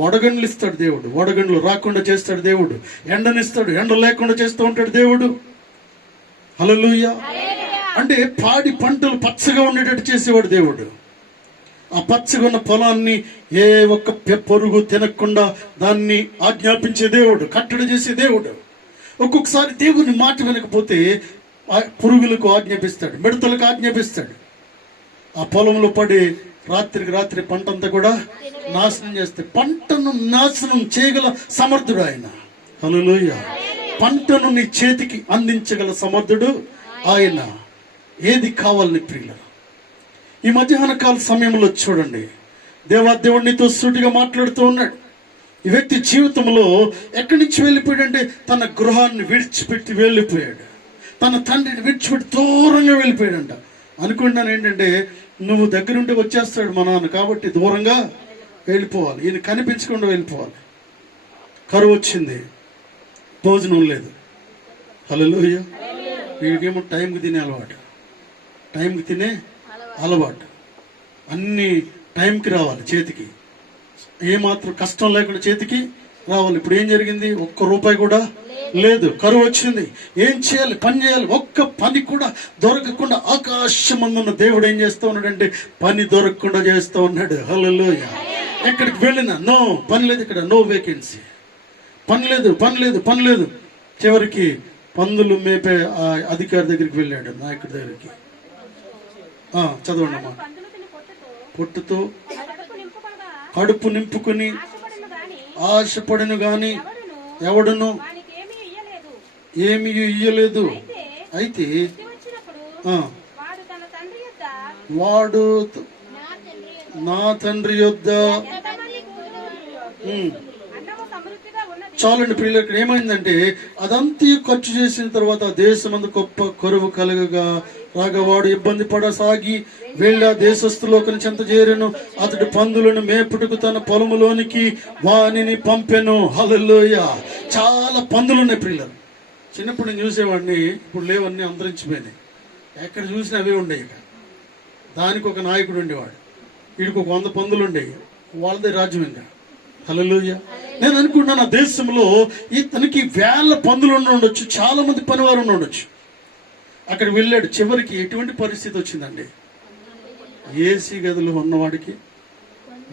వడగండ్లు ఇస్తాడు దేవుడు, వడగండ్లు రాకుండా చేస్తాడు దేవుడు. ఎండనిస్తాడు, ఎండ లేకుండా చేస్తూ ఉంటాడు దేవుడు. హల్లెలూయా. అంటే పాడి పంటలు పచ్చగా ఉండేటట్టు చేసేవాడు దేవుడు. ఆ పచ్చగా ఉన్న పొలాన్ని ఏ ఒక్క పొరుగు తినకుండా దాన్ని ఆజ్ఞాపించే దేవుడు, కట్టడి చేసే దేవుడు. ఒక్కొక్కసారి దేవుని మాట వినకపోతే పురుగులకు ఆజ్ఞాపిస్తాడు, మిడతలకు ఆజ్ఞాపిస్తాడు. ఆ పొలంలో పడి రాత్రికి రాత్రి పంట అంతా కూడా నాశనం చేస్తే, పంటను నాశనం చేయగల సమర్థుడు ఆయన. హల్లెలూయా. పంటను నీ చేతికి అందించగల సమర్థుడు ఆయన. ఏది కావాలని ప్రియుల ఈ మధ్యాహ్న కాల సమయంలో చూడండి, దేవాదేవుడినితో సూటిగా మాట్లాడుతూ ఉన్నాడు. ఈ వ్యక్తి జీవితంలో ఎక్కడి నుంచి వెళ్ళిపోయాడంటే తన గృహాన్ని విడిచిపెట్టి వెళ్ళిపోయాడు, తన తండ్రిని విడిచిపెట్టి దూరంగా వెళ్ళిపోయాడంట. అనుకుంటున్నాను ఏంటంటే నువ్వు దగ్గరుంటే వచ్చేస్తాడు మా నాన్న, కాబట్టి దూరంగా వెళ్ళిపోవాలి, ఈయన కనిపించకుండా వెళ్ళిపోవాలి. కరువు వచ్చింది, భోజనం లేదు. హల్లెలూయా. వీడికేమో టైంకి తినే అలవాటు, టైంకి తినే అలవాటు, అన్ని టైంకి రావాలి చేతికి, ఏమాత్రం కష్టం లేకుండా చేతికి రావాలి. ఇప్పుడు ఏం జరిగింది, ఒక్క రూపాయి కూడా లేదు, కరువు వచ్చింది. ఏం చేయాలి, పని చేయాలి, ఒక్క పని కూడా దొరకకుండా ఆకాశమందున్న దేవుడు ఏం చేస్తూ ఉన్నాడంటే పని దొరకకుండా చేస్తూ ఉన్నాడు. హల్లెలూయా. ఎక్కడికి వెళ్ళినా నో పని లేదు, ఇక్కడ నో వేకెన్సీ, పని లేదు, పని లేదు, పని లేదు. చివరికి పందులు మేపే ఆ అధికారి దగ్గరికి వెళ్ళాడు, నాయకుడి దగ్గరికి. చదవండి అమ్మా. పొట్టుతో కడుపు నింపుకుని ఆశపడను గాని ఎవడును ఏమి ఇయ్యలేదు. అయితే వాడు నా తండ్రి యొద్ద చాలండి ప్రియులు. ఇక్కడ ఏమైందంటే అదంతా ఖర్చు చేసిన తర్వాత దేశమందు గొప్ప కరువు కలగగా రాగా వాడు ఇబ్బంది పడసాగి వెళ్ళి ఆ దేశస్థులోకని చెంత చేరెను. అతడు పందులను మేపుటకు తన పొలములోనికి వానిని పంపెను. హల్లెలూయా. చాలా పందులు ఉన్నాయి ప్రియులు. చిన్నప్పుడు నేను చూసేవాడిని, ఇప్పుడు లేవన్నీ అంతరించిపోయినాయి. ఎక్కడ చూసినా అవే ఉండేవి. దానికి ఒక నాయకుడు ఉండేవాడు, వీడికి ఒక 100 పందులు ఉండేవి, వాళ్ళదే రాజ్యం. ఇంకా హల్లెలూయా. నేను అనుకుంటున్నాను ఆ దేశంలో ఇతనికి 1000 పందులు ఉండొచ్చు, చాలా మంది పనివారు ఉండొచ్చు. అక్కడ వెళ్ళాడు. చివరికి ఎటువంటి పరిస్థితి వచ్చిందండి, ఏసీ గదిలో ఉన్నవాడికి,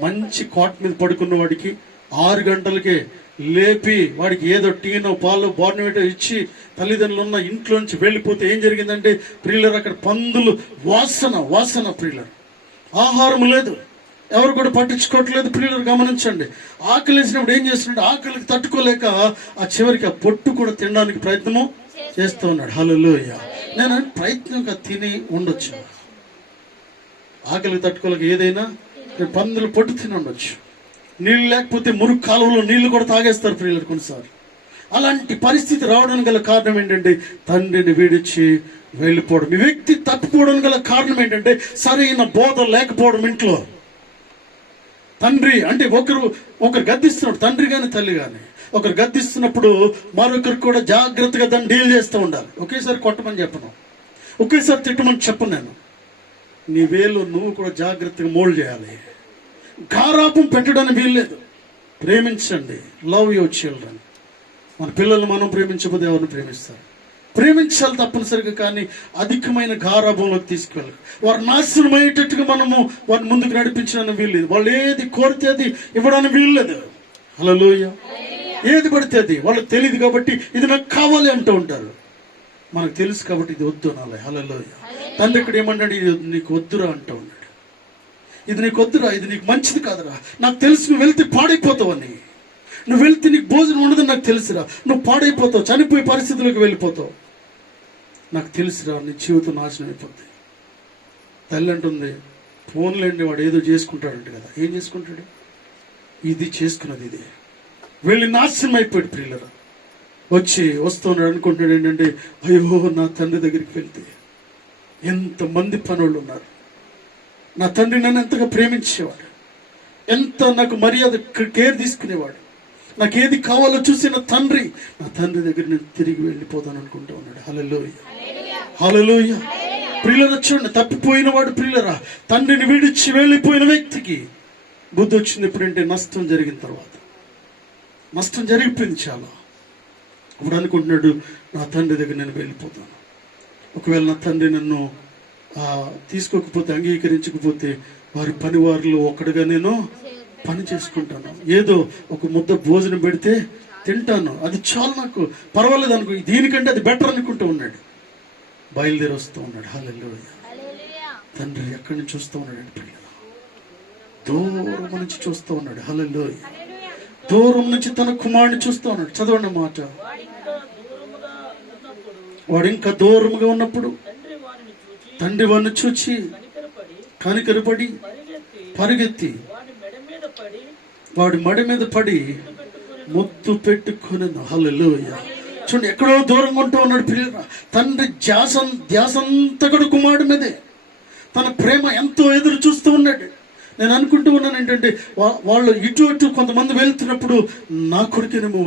మంచి కాట్ మీద పడుకున్న వాడికి 6 గంటలకే లేపి వాడికి ఏదో టీనో పాలు బోర్నవేటో ఇచ్చి తల్లిదండ్రులు ఉన్న ఇంట్లోంచి వెళ్ళిపోతే ఏం జరిగిందంటే ప్రియులర్ అక్కడ పందులు వాసన ప్రియులర్. ఆహారం లేదు, ఎవరు కూడా పట్టించుకోవట్లేదు ప్రియులర్. గమనించండి, ఆకలి వేసినప్పుడు ఏం చేస్తున్నాడు, ఆకలికి తట్టుకోలేక ఆ చివరికి ఆ పొట్టు కూడా తినడానికి ప్రయత్నము చేస్తూ ఉన్నాడు. హల్లెలూయా. నేను ప్రయత్నంగా తిని ఉండొచ్చు, ఆకలికి తట్టుకోలేక ఏదైనా పందులు పొట్టు తిని ఉండొచ్చు, నీళ్ళు లేకపోతే మురుగు కాలువలో నీళ్లు కూడా తాగేస్తారు ప్రియులు కొన్నిసార్లు. అలాంటి పరిస్థితి రావడానికి గల కారణం ఏంటంటే తండ్రిని విడిచి వెళ్ళిపోవడం. ఈ వ్యక్తి తప్పిపోవడం గల కారణం ఏంటంటే సరైన బోధ లేకపోవడం. ఇంట్లో తండ్రి అంటే ఒకరు గద్దిస్తున్నాడు, తండ్రి కానీ తల్లి కానీ ఒకరు గద్దిస్తున్నప్పుడు మరొకరు కూడా జాగ్రత్తగా దాన్ని డీల్ చేస్తూ ఉండాలి. ఒకేసారి కొట్టమని చెప్పను, ఒకేసారి తిట్టమని చెప్పను నేను. నీ వేలు నువ్వు కూడా జాగ్రత్తగా మోల్డ్ చేయాలి. గారాపం పెట్టడానికి వీల్లేదు. ప్రేమించండి. Love your children. మన పిల్లలు మనం ప్రేమించకపోతే ఎవరిని ప్రేమిస్తారు? ప్రేమించాలి తప్పనిసరిగా, కానీ అధికమైన గారాభంలోకి తీసుకువెళ్ళాలి. వారు నాశనం అయ్యేటట్టుగా మనము వారిని ముందుకు నడిపించడానికి వీల్లేదు. వాళ్ళు ఏది కోరితే అది ఇవ్వడానికి వీల్లేదు. హల్లెలూయా. ఏది పడితే అది వాళ్ళకి తెలియదు కాబట్టి ఇది నాకు కావాలి అంటూ ఉంటారు. మనకు తెలుసు కాబట్టి ఇది వద్దు అనాలి. హల్లెలూయా. తండ్రి ఇక్కడ ఏమన్నాడు? ఇది నీకు వద్దురా అంటూ ఉన్నాడు. ఇది నీకు వద్దురా, ఇది నీకు మంచిది కాదురా, నాకు తెలుసు నువ్వు వెళ్తే పాడైపోతావని. నువ్వు వెళ్తే నీకు భోజనం ఉండదని నాకు తెలుసురా, నువ్వు పాడైపోతావు, చనిపోయే పరిస్థితులకు వెళ్ళిపోతావు, నాకు తెలుసురా, నీ జీవితం నాశనం అయిపోతుంది. తల్లి అంటుంది, ఫోన్లేండి వాడు ఏదో చేసుకుంటాడంట కదా. ఏం చేసుకుంటాడు? ఇది చేసుకున్నది ఇదే. వెళ్ళి నాశనం అయిపోయాడు ప్రియులరా. వస్తున్నాడు అనుకుంటాడు ఏంటంటే, అయ్యో నా తండ్రి దగ్గరికి వెళ్తే ఎంతమంది పనులు ఉన్నారు, నా తండ్రి నన్ను ఎంతగా ప్రేమించేవాడు, ఎంత నాకు మర్యాద కేర్ తీసుకునేవాడు, నాకు ఏది కావాలో చూసి నా తండ్రి దగ్గర నేను తిరిగి వెళ్ళిపోతాను అనుకుంటా ఉన్నాడు. హల్లెలూయా, హల్లెలూయా. ప్రియులరా చూడండి, తప్పిపోయిన వాడు ప్రియులరా, తండ్రిని విడిచి వెళ్ళిపోయిన వ్యక్తికి బుద్ధి వచ్చింది ఎప్పుడంటే నష్టం జరిగిన తర్వాత. నష్టం జరిగిపోయింది చాలా. ఇప్పుడు అనుకుంటున్నాడు, నా తండ్రి దగ్గర నేను వెళ్ళిపోతాను. ఒకవేళ నా తండ్రి నన్ను తీసుకోకపోతే, అంగీకరించకపోతే వారి పని వారిలో ఒకటిగా నేను పని చేసుకుంటాను. ఏదో ఒక ముద్ద భోజనం పెడితే తింటాను, అది చాలు, నాకు పర్వాలేదు అనుకో, దీనికంటే అది బెటర్ అనుకుంటూ ఉన్నాడు. బయలుదేరి వస్తూ ఉన్నాడు. హల్లెలూయా. తండ్రి ఎక్కడి నుంచి చూస్తూ ఉన్నాడు అంటే దూరం నుంచి చూస్తూ ఉన్నాడు. హల్లెలూయా. దూరం నుంచి తన కుమారుని చూస్తూ ఉన్నాడు. చదవండి మాట. వాడు ఇంకా దూరముగా ఉన్నప్పుడు తండ్రి వాడిని చూచి కనికరపడి పరిగెత్తి వాడి మడి మీద పడి ముద్దు పెట్టుకుని. హల్లెలూయా. చూడండి, ఎక్కడో దూరంగా ఉంటూ ఉన్నాడు ప్రియురా. తండ్రి ధ్యాసంతా కూడా కుమారుడి మీదే. తన ప్రేమ ఎంతో ఎదురు చూస్తూ ఉన్నాడు. నేను అనుకుంటూ ఉన్నాను ఏంటంటే, వాళ్ళు ఇటు కొంతమంది వెళ్తున్నప్పుడు నా కొడుకేనేమో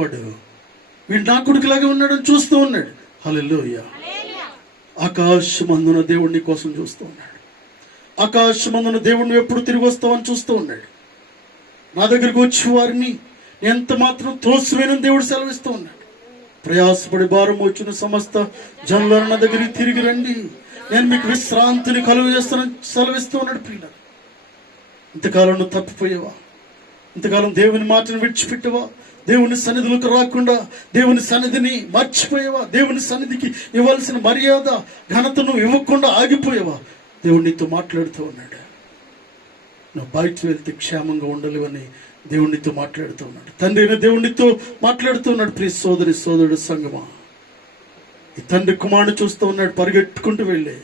వీడు నా కొడుకులాగే ఉన్నాడని చూస్తూ ఉన్నాడు. హల్లెలూయా. ఆకాశమందున దేవుడిని కోసం చూస్తూ ఉన్నాడు. ఆకాశమందున దేవుడిని ఎప్పుడు తిరిగి వస్తావని చూస్తూ ఉన్నాడు. నా దగ్గరికి వచ్చి వారిని ఎంత మాత్రం త్రోసివేనని దేవుడు సెలవిస్తూ ఉన్నాడు. ప్రయాసపడి భారం వచ్చిన సమస్త జనులను నా దగ్గరికి తిరిగి రండి, నేను మీకు విశ్రాంతిని కలుగు చేస్తానని సెలవిస్తూ ఉన్నాడు. పిల్లలు, ఇంతకాలం నువ్వు తప్పిపోయావా? ఇంతకాలం దేవుని మాటను విడిచిపెట్టవా? దేవుని సన్నిధిలోకి రాకుండా దేవుని సన్నిధిని మర్చిపోయావా? దేవుని సన్నిధికి ఇవ్వాల్సిన మర్యాద ఘనతను ఇవ్వకుండా ఆగిపోయావా? దేవుడు నీతో మాట్లాడుతూ ఉన్నాడు. నువ్వు బయట వెళ్తే క్షేమంగా ఉండలేవని దేవునితో మాట్లాడుతూ ఉన్నాడు. తండ్రి అయిన దేవునితో మాట్లాడుతూ ఉన్నాడు. ప్రియ సోదరుడు సంగమా, ఈ తండ్రి కుమారుడు చూస్తూ ఉన్నాడు. పరిగెట్టుకుంటూ వెళ్ళే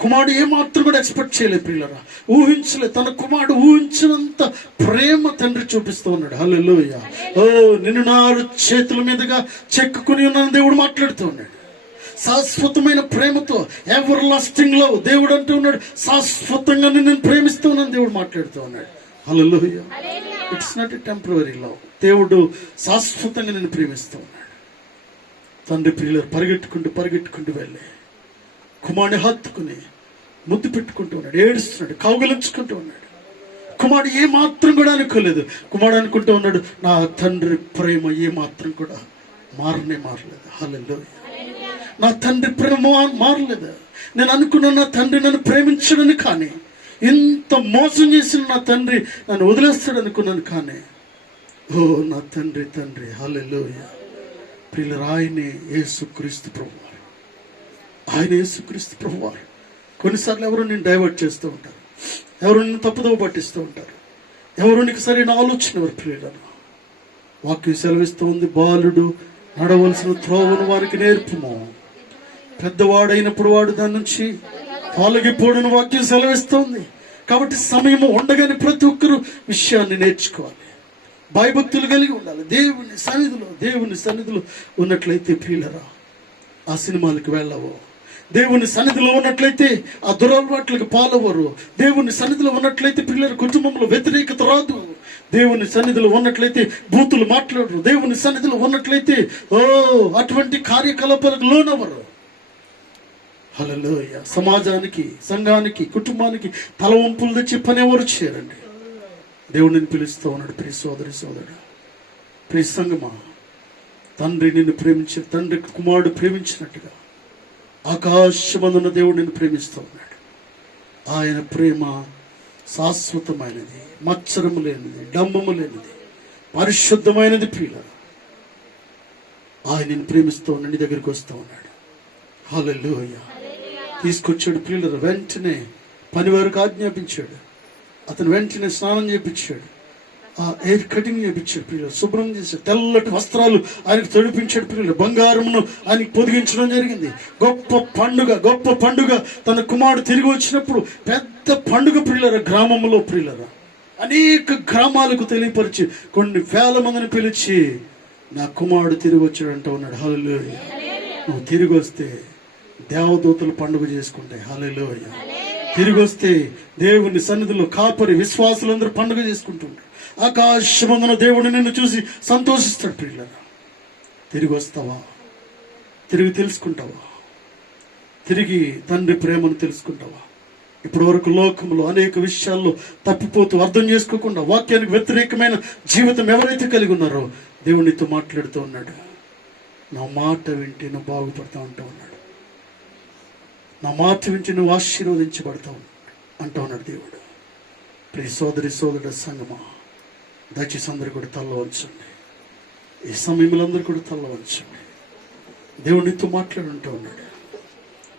కుమారుడు ఏమాత్రం కూడా ఎక్స్పెక్ట్ చేయలేదు ప్రియులరా, ఊహించలేదు. తన కుమారుడు ఊహించినంత ప్రేమ తండ్రి చూపిస్తూ ఉన్నాడు. హల్లెలూయా. ఓ, నిన్ను నా చేతుల మీదుగా చెక్కుకుని ఉన్నాను దేవుడు మాట్లాడుతూ ఉన్నాడు. శాశ్వతమైన ప్రేమతో, ఎవర్ లాస్టింగ్ లవ్ దేవుడు అంటూ ఉన్నాడు. శాశ్వతంగా నేను ప్రేమిస్తూ ఉన్నాను దేవుడు మాట్లాడుతూ ఉన్నాడు. Hallelujah. It's not a temporary love. దేవుడు శాశ్వతంగా నేను ప్రేమిస్తూ ఉన్నాడు. తండ్రి ప్రియులు పరిగెట్టుకుంటూ వెళ్ళే కుమారుని హత్తుకుని ముద్దు పెట్టుకుంటూ ఉన్నాడు. ఏడుస్తున్నాడు, కౌగలించుకుంటూ ఉన్నాడు. కుమారుడు ఏ మాత్రం కూడా అనుకోలేదు. కుమారుడు అనుకుంటూ ఉన్నాడు, నా తండ్రి ప్రేమ ఏ మాత్రం కూడా మారలేదు. హల్లెలూయా. నా తండ్రి ప్రేమ మారలేదు. నేను అనుకున్నా నా తండ్రి నన్ను ప్రేమించడని, కానీ ఇంత మోసం చేసిన నా తండ్రి నన్ను వదిలేస్తాడు అనుకున్నాను. కానీ ఓ నా తండ్రి. హల్లెలూయా. ప్రియులు, ఆయనే యేసుక్రీస్తు ప్రభువారు. ఆయన యేసుక్రీస్తు ప్రభువారు. కొన్నిసార్లు ఎవరు నేను డైవర్ట్ చేస్తూ ఉంటారు, ఎవరు నిన్ను తప్పుదోవ పట్టిస్తూ ఉంటారు, ఎవరు నీకు సరైన ఆలోచన ఎవరు ప్రియులను. వాక్యం సెలవిస్తూ ఉంది, బాలుడు నడవలసిన త్రోవను వారికి నేర్పుము, పెద్దవాడైనప్పుడు వాడు దాని నుంచి తొలగిపోడును వాక్యం సెలవిస్తోంది. కాబట్టి సమయము ఉండగానే ప్రతి ఒక్కరూ విషయాన్ని నేర్చుకోవాలి, భయభక్తులు కలిగి ఉండాలి. దేవుని సన్నిధిలో ఉన్నట్లయితే ప్రియులరా ఆ సినిమాలకు వెళ్ళవు, దేవుని సన్నిధిలో ఉన్నట్లయితే ఆ దురలవాట్లకు పాలవరు, దేవుని సన్నిధిలో ఉన్నట్లయితే పిల్లల కుటుంబంలో వ్యతిరేకత రాదు, దేవుని సన్నిధిలో ఉన్నట్లయితే బూతులు మాట్లాడరు, దేవుని సన్నిధిలో ఉన్నట్లయితే అటువంటి కార్యకలాపాలకు లోనవరు. హల్లెలూయా. సమాజానికి, సంఘానికి, కుటుంబానికి తలవంపులు తెచ్చి పని ఎవరు చేయరండి. దేవుడిని పిలుస్తూ ఉన్నాడు. ప్రియ సోదరి సోదరుడు, ప్రియ సంగమా, తండ్రి నిన్ను ప్రేమించి, తండ్రి కుమారుడు ప్రేమించినట్టుగా ఆకాశమందున్న దేవుడు నిన్ను ప్రేమిస్తూ ఉన్నాడు. ఆయన ప్రేమ శాశ్వతమైనది, మత్సరము లేనిది, డంబము లేనిది, పరిశుద్ధమైనది. ప్రియుల ఆయన నిన్ను ప్రేమిస్తూ ఉన్నాడు, నీ దగ్గరికి వస్తూ ఉన్నాడు. హల్లెలూయా. తీసుకొచ్చాడు ప్రియుల, వెంటనే పనివారికి ఆజ్ఞాపించాడు, అతను వెంటనే స్నానం చేయించాడు, హెయిర్ కటింగ్ చేయించాడు ప్రియులు, శుభ్రం చేశాడు, తెల్లటి వస్త్రాలు ఆయనకు తొడిపించాడు ప్రియులు, బంగారమును ఆయనకు పొదిగించడం జరిగింది. గొప్ప పండుగ తన కుమారుడు తిరిగి వచ్చినప్పుడు పెద్ద పండుగ ప్రియులరా. గ్రామంలో ప్రియులరా అనేక గ్రామాలకు తెలియపరిచి కొన్ని వేల మందిని పిలిచి నా కుమారుడు తిరిగి వచ్చాడంటూ ఉన్నాడు. హల్లెలూయా. నువ్వు తిరిగి వస్తే దేవదూతలు పండుగ చేసుకుంటాయి. హల్లెలూయా. తిరిగి వస్తే దేవుని సన్నిధిలో కాపరి విశ్వాసులందరూ పండుగ చేసుకుంటుంటారు. ఆకాశమందున దేవుడు నిన్ను చూసి సంతోషిస్తాడు. ప్రియులారా, తిరిగి వస్తావా? తిరిగి తెలుసుకుంటావా? తిరిగి తండ్రి ప్రేమను తెలుసుకుంటావా? ఇప్పటి వరకు లోకంలో అనేక విషయాల్లో తప్పిపోతూ అర్థం చేసుకోకుండా వాక్యానికి వ్యతిరేకమైన జీవితం ఎవరైతే కలిగి ఉన్నారో దేవునితో మాట్లాడుతూ ఉన్నాడు. నా మాట వింటే నువ్వు బాగుపడతా ఉంటా ఉన్నాడు. నా మాట వింటే నువ్వు ఆశీర్వదించబడతావు అంటా ఉన్నాడు దేవుడు. ప్రియ సోదరి సోదరుడు సంగమా, దయచేసి అందరూ కూడా తల్ల వంచండి. ఈ సమయంలో అందరూ కూడా తల్ల వంచండి. దేవునితో మాట్లాడుతూ ఉన్నాడు.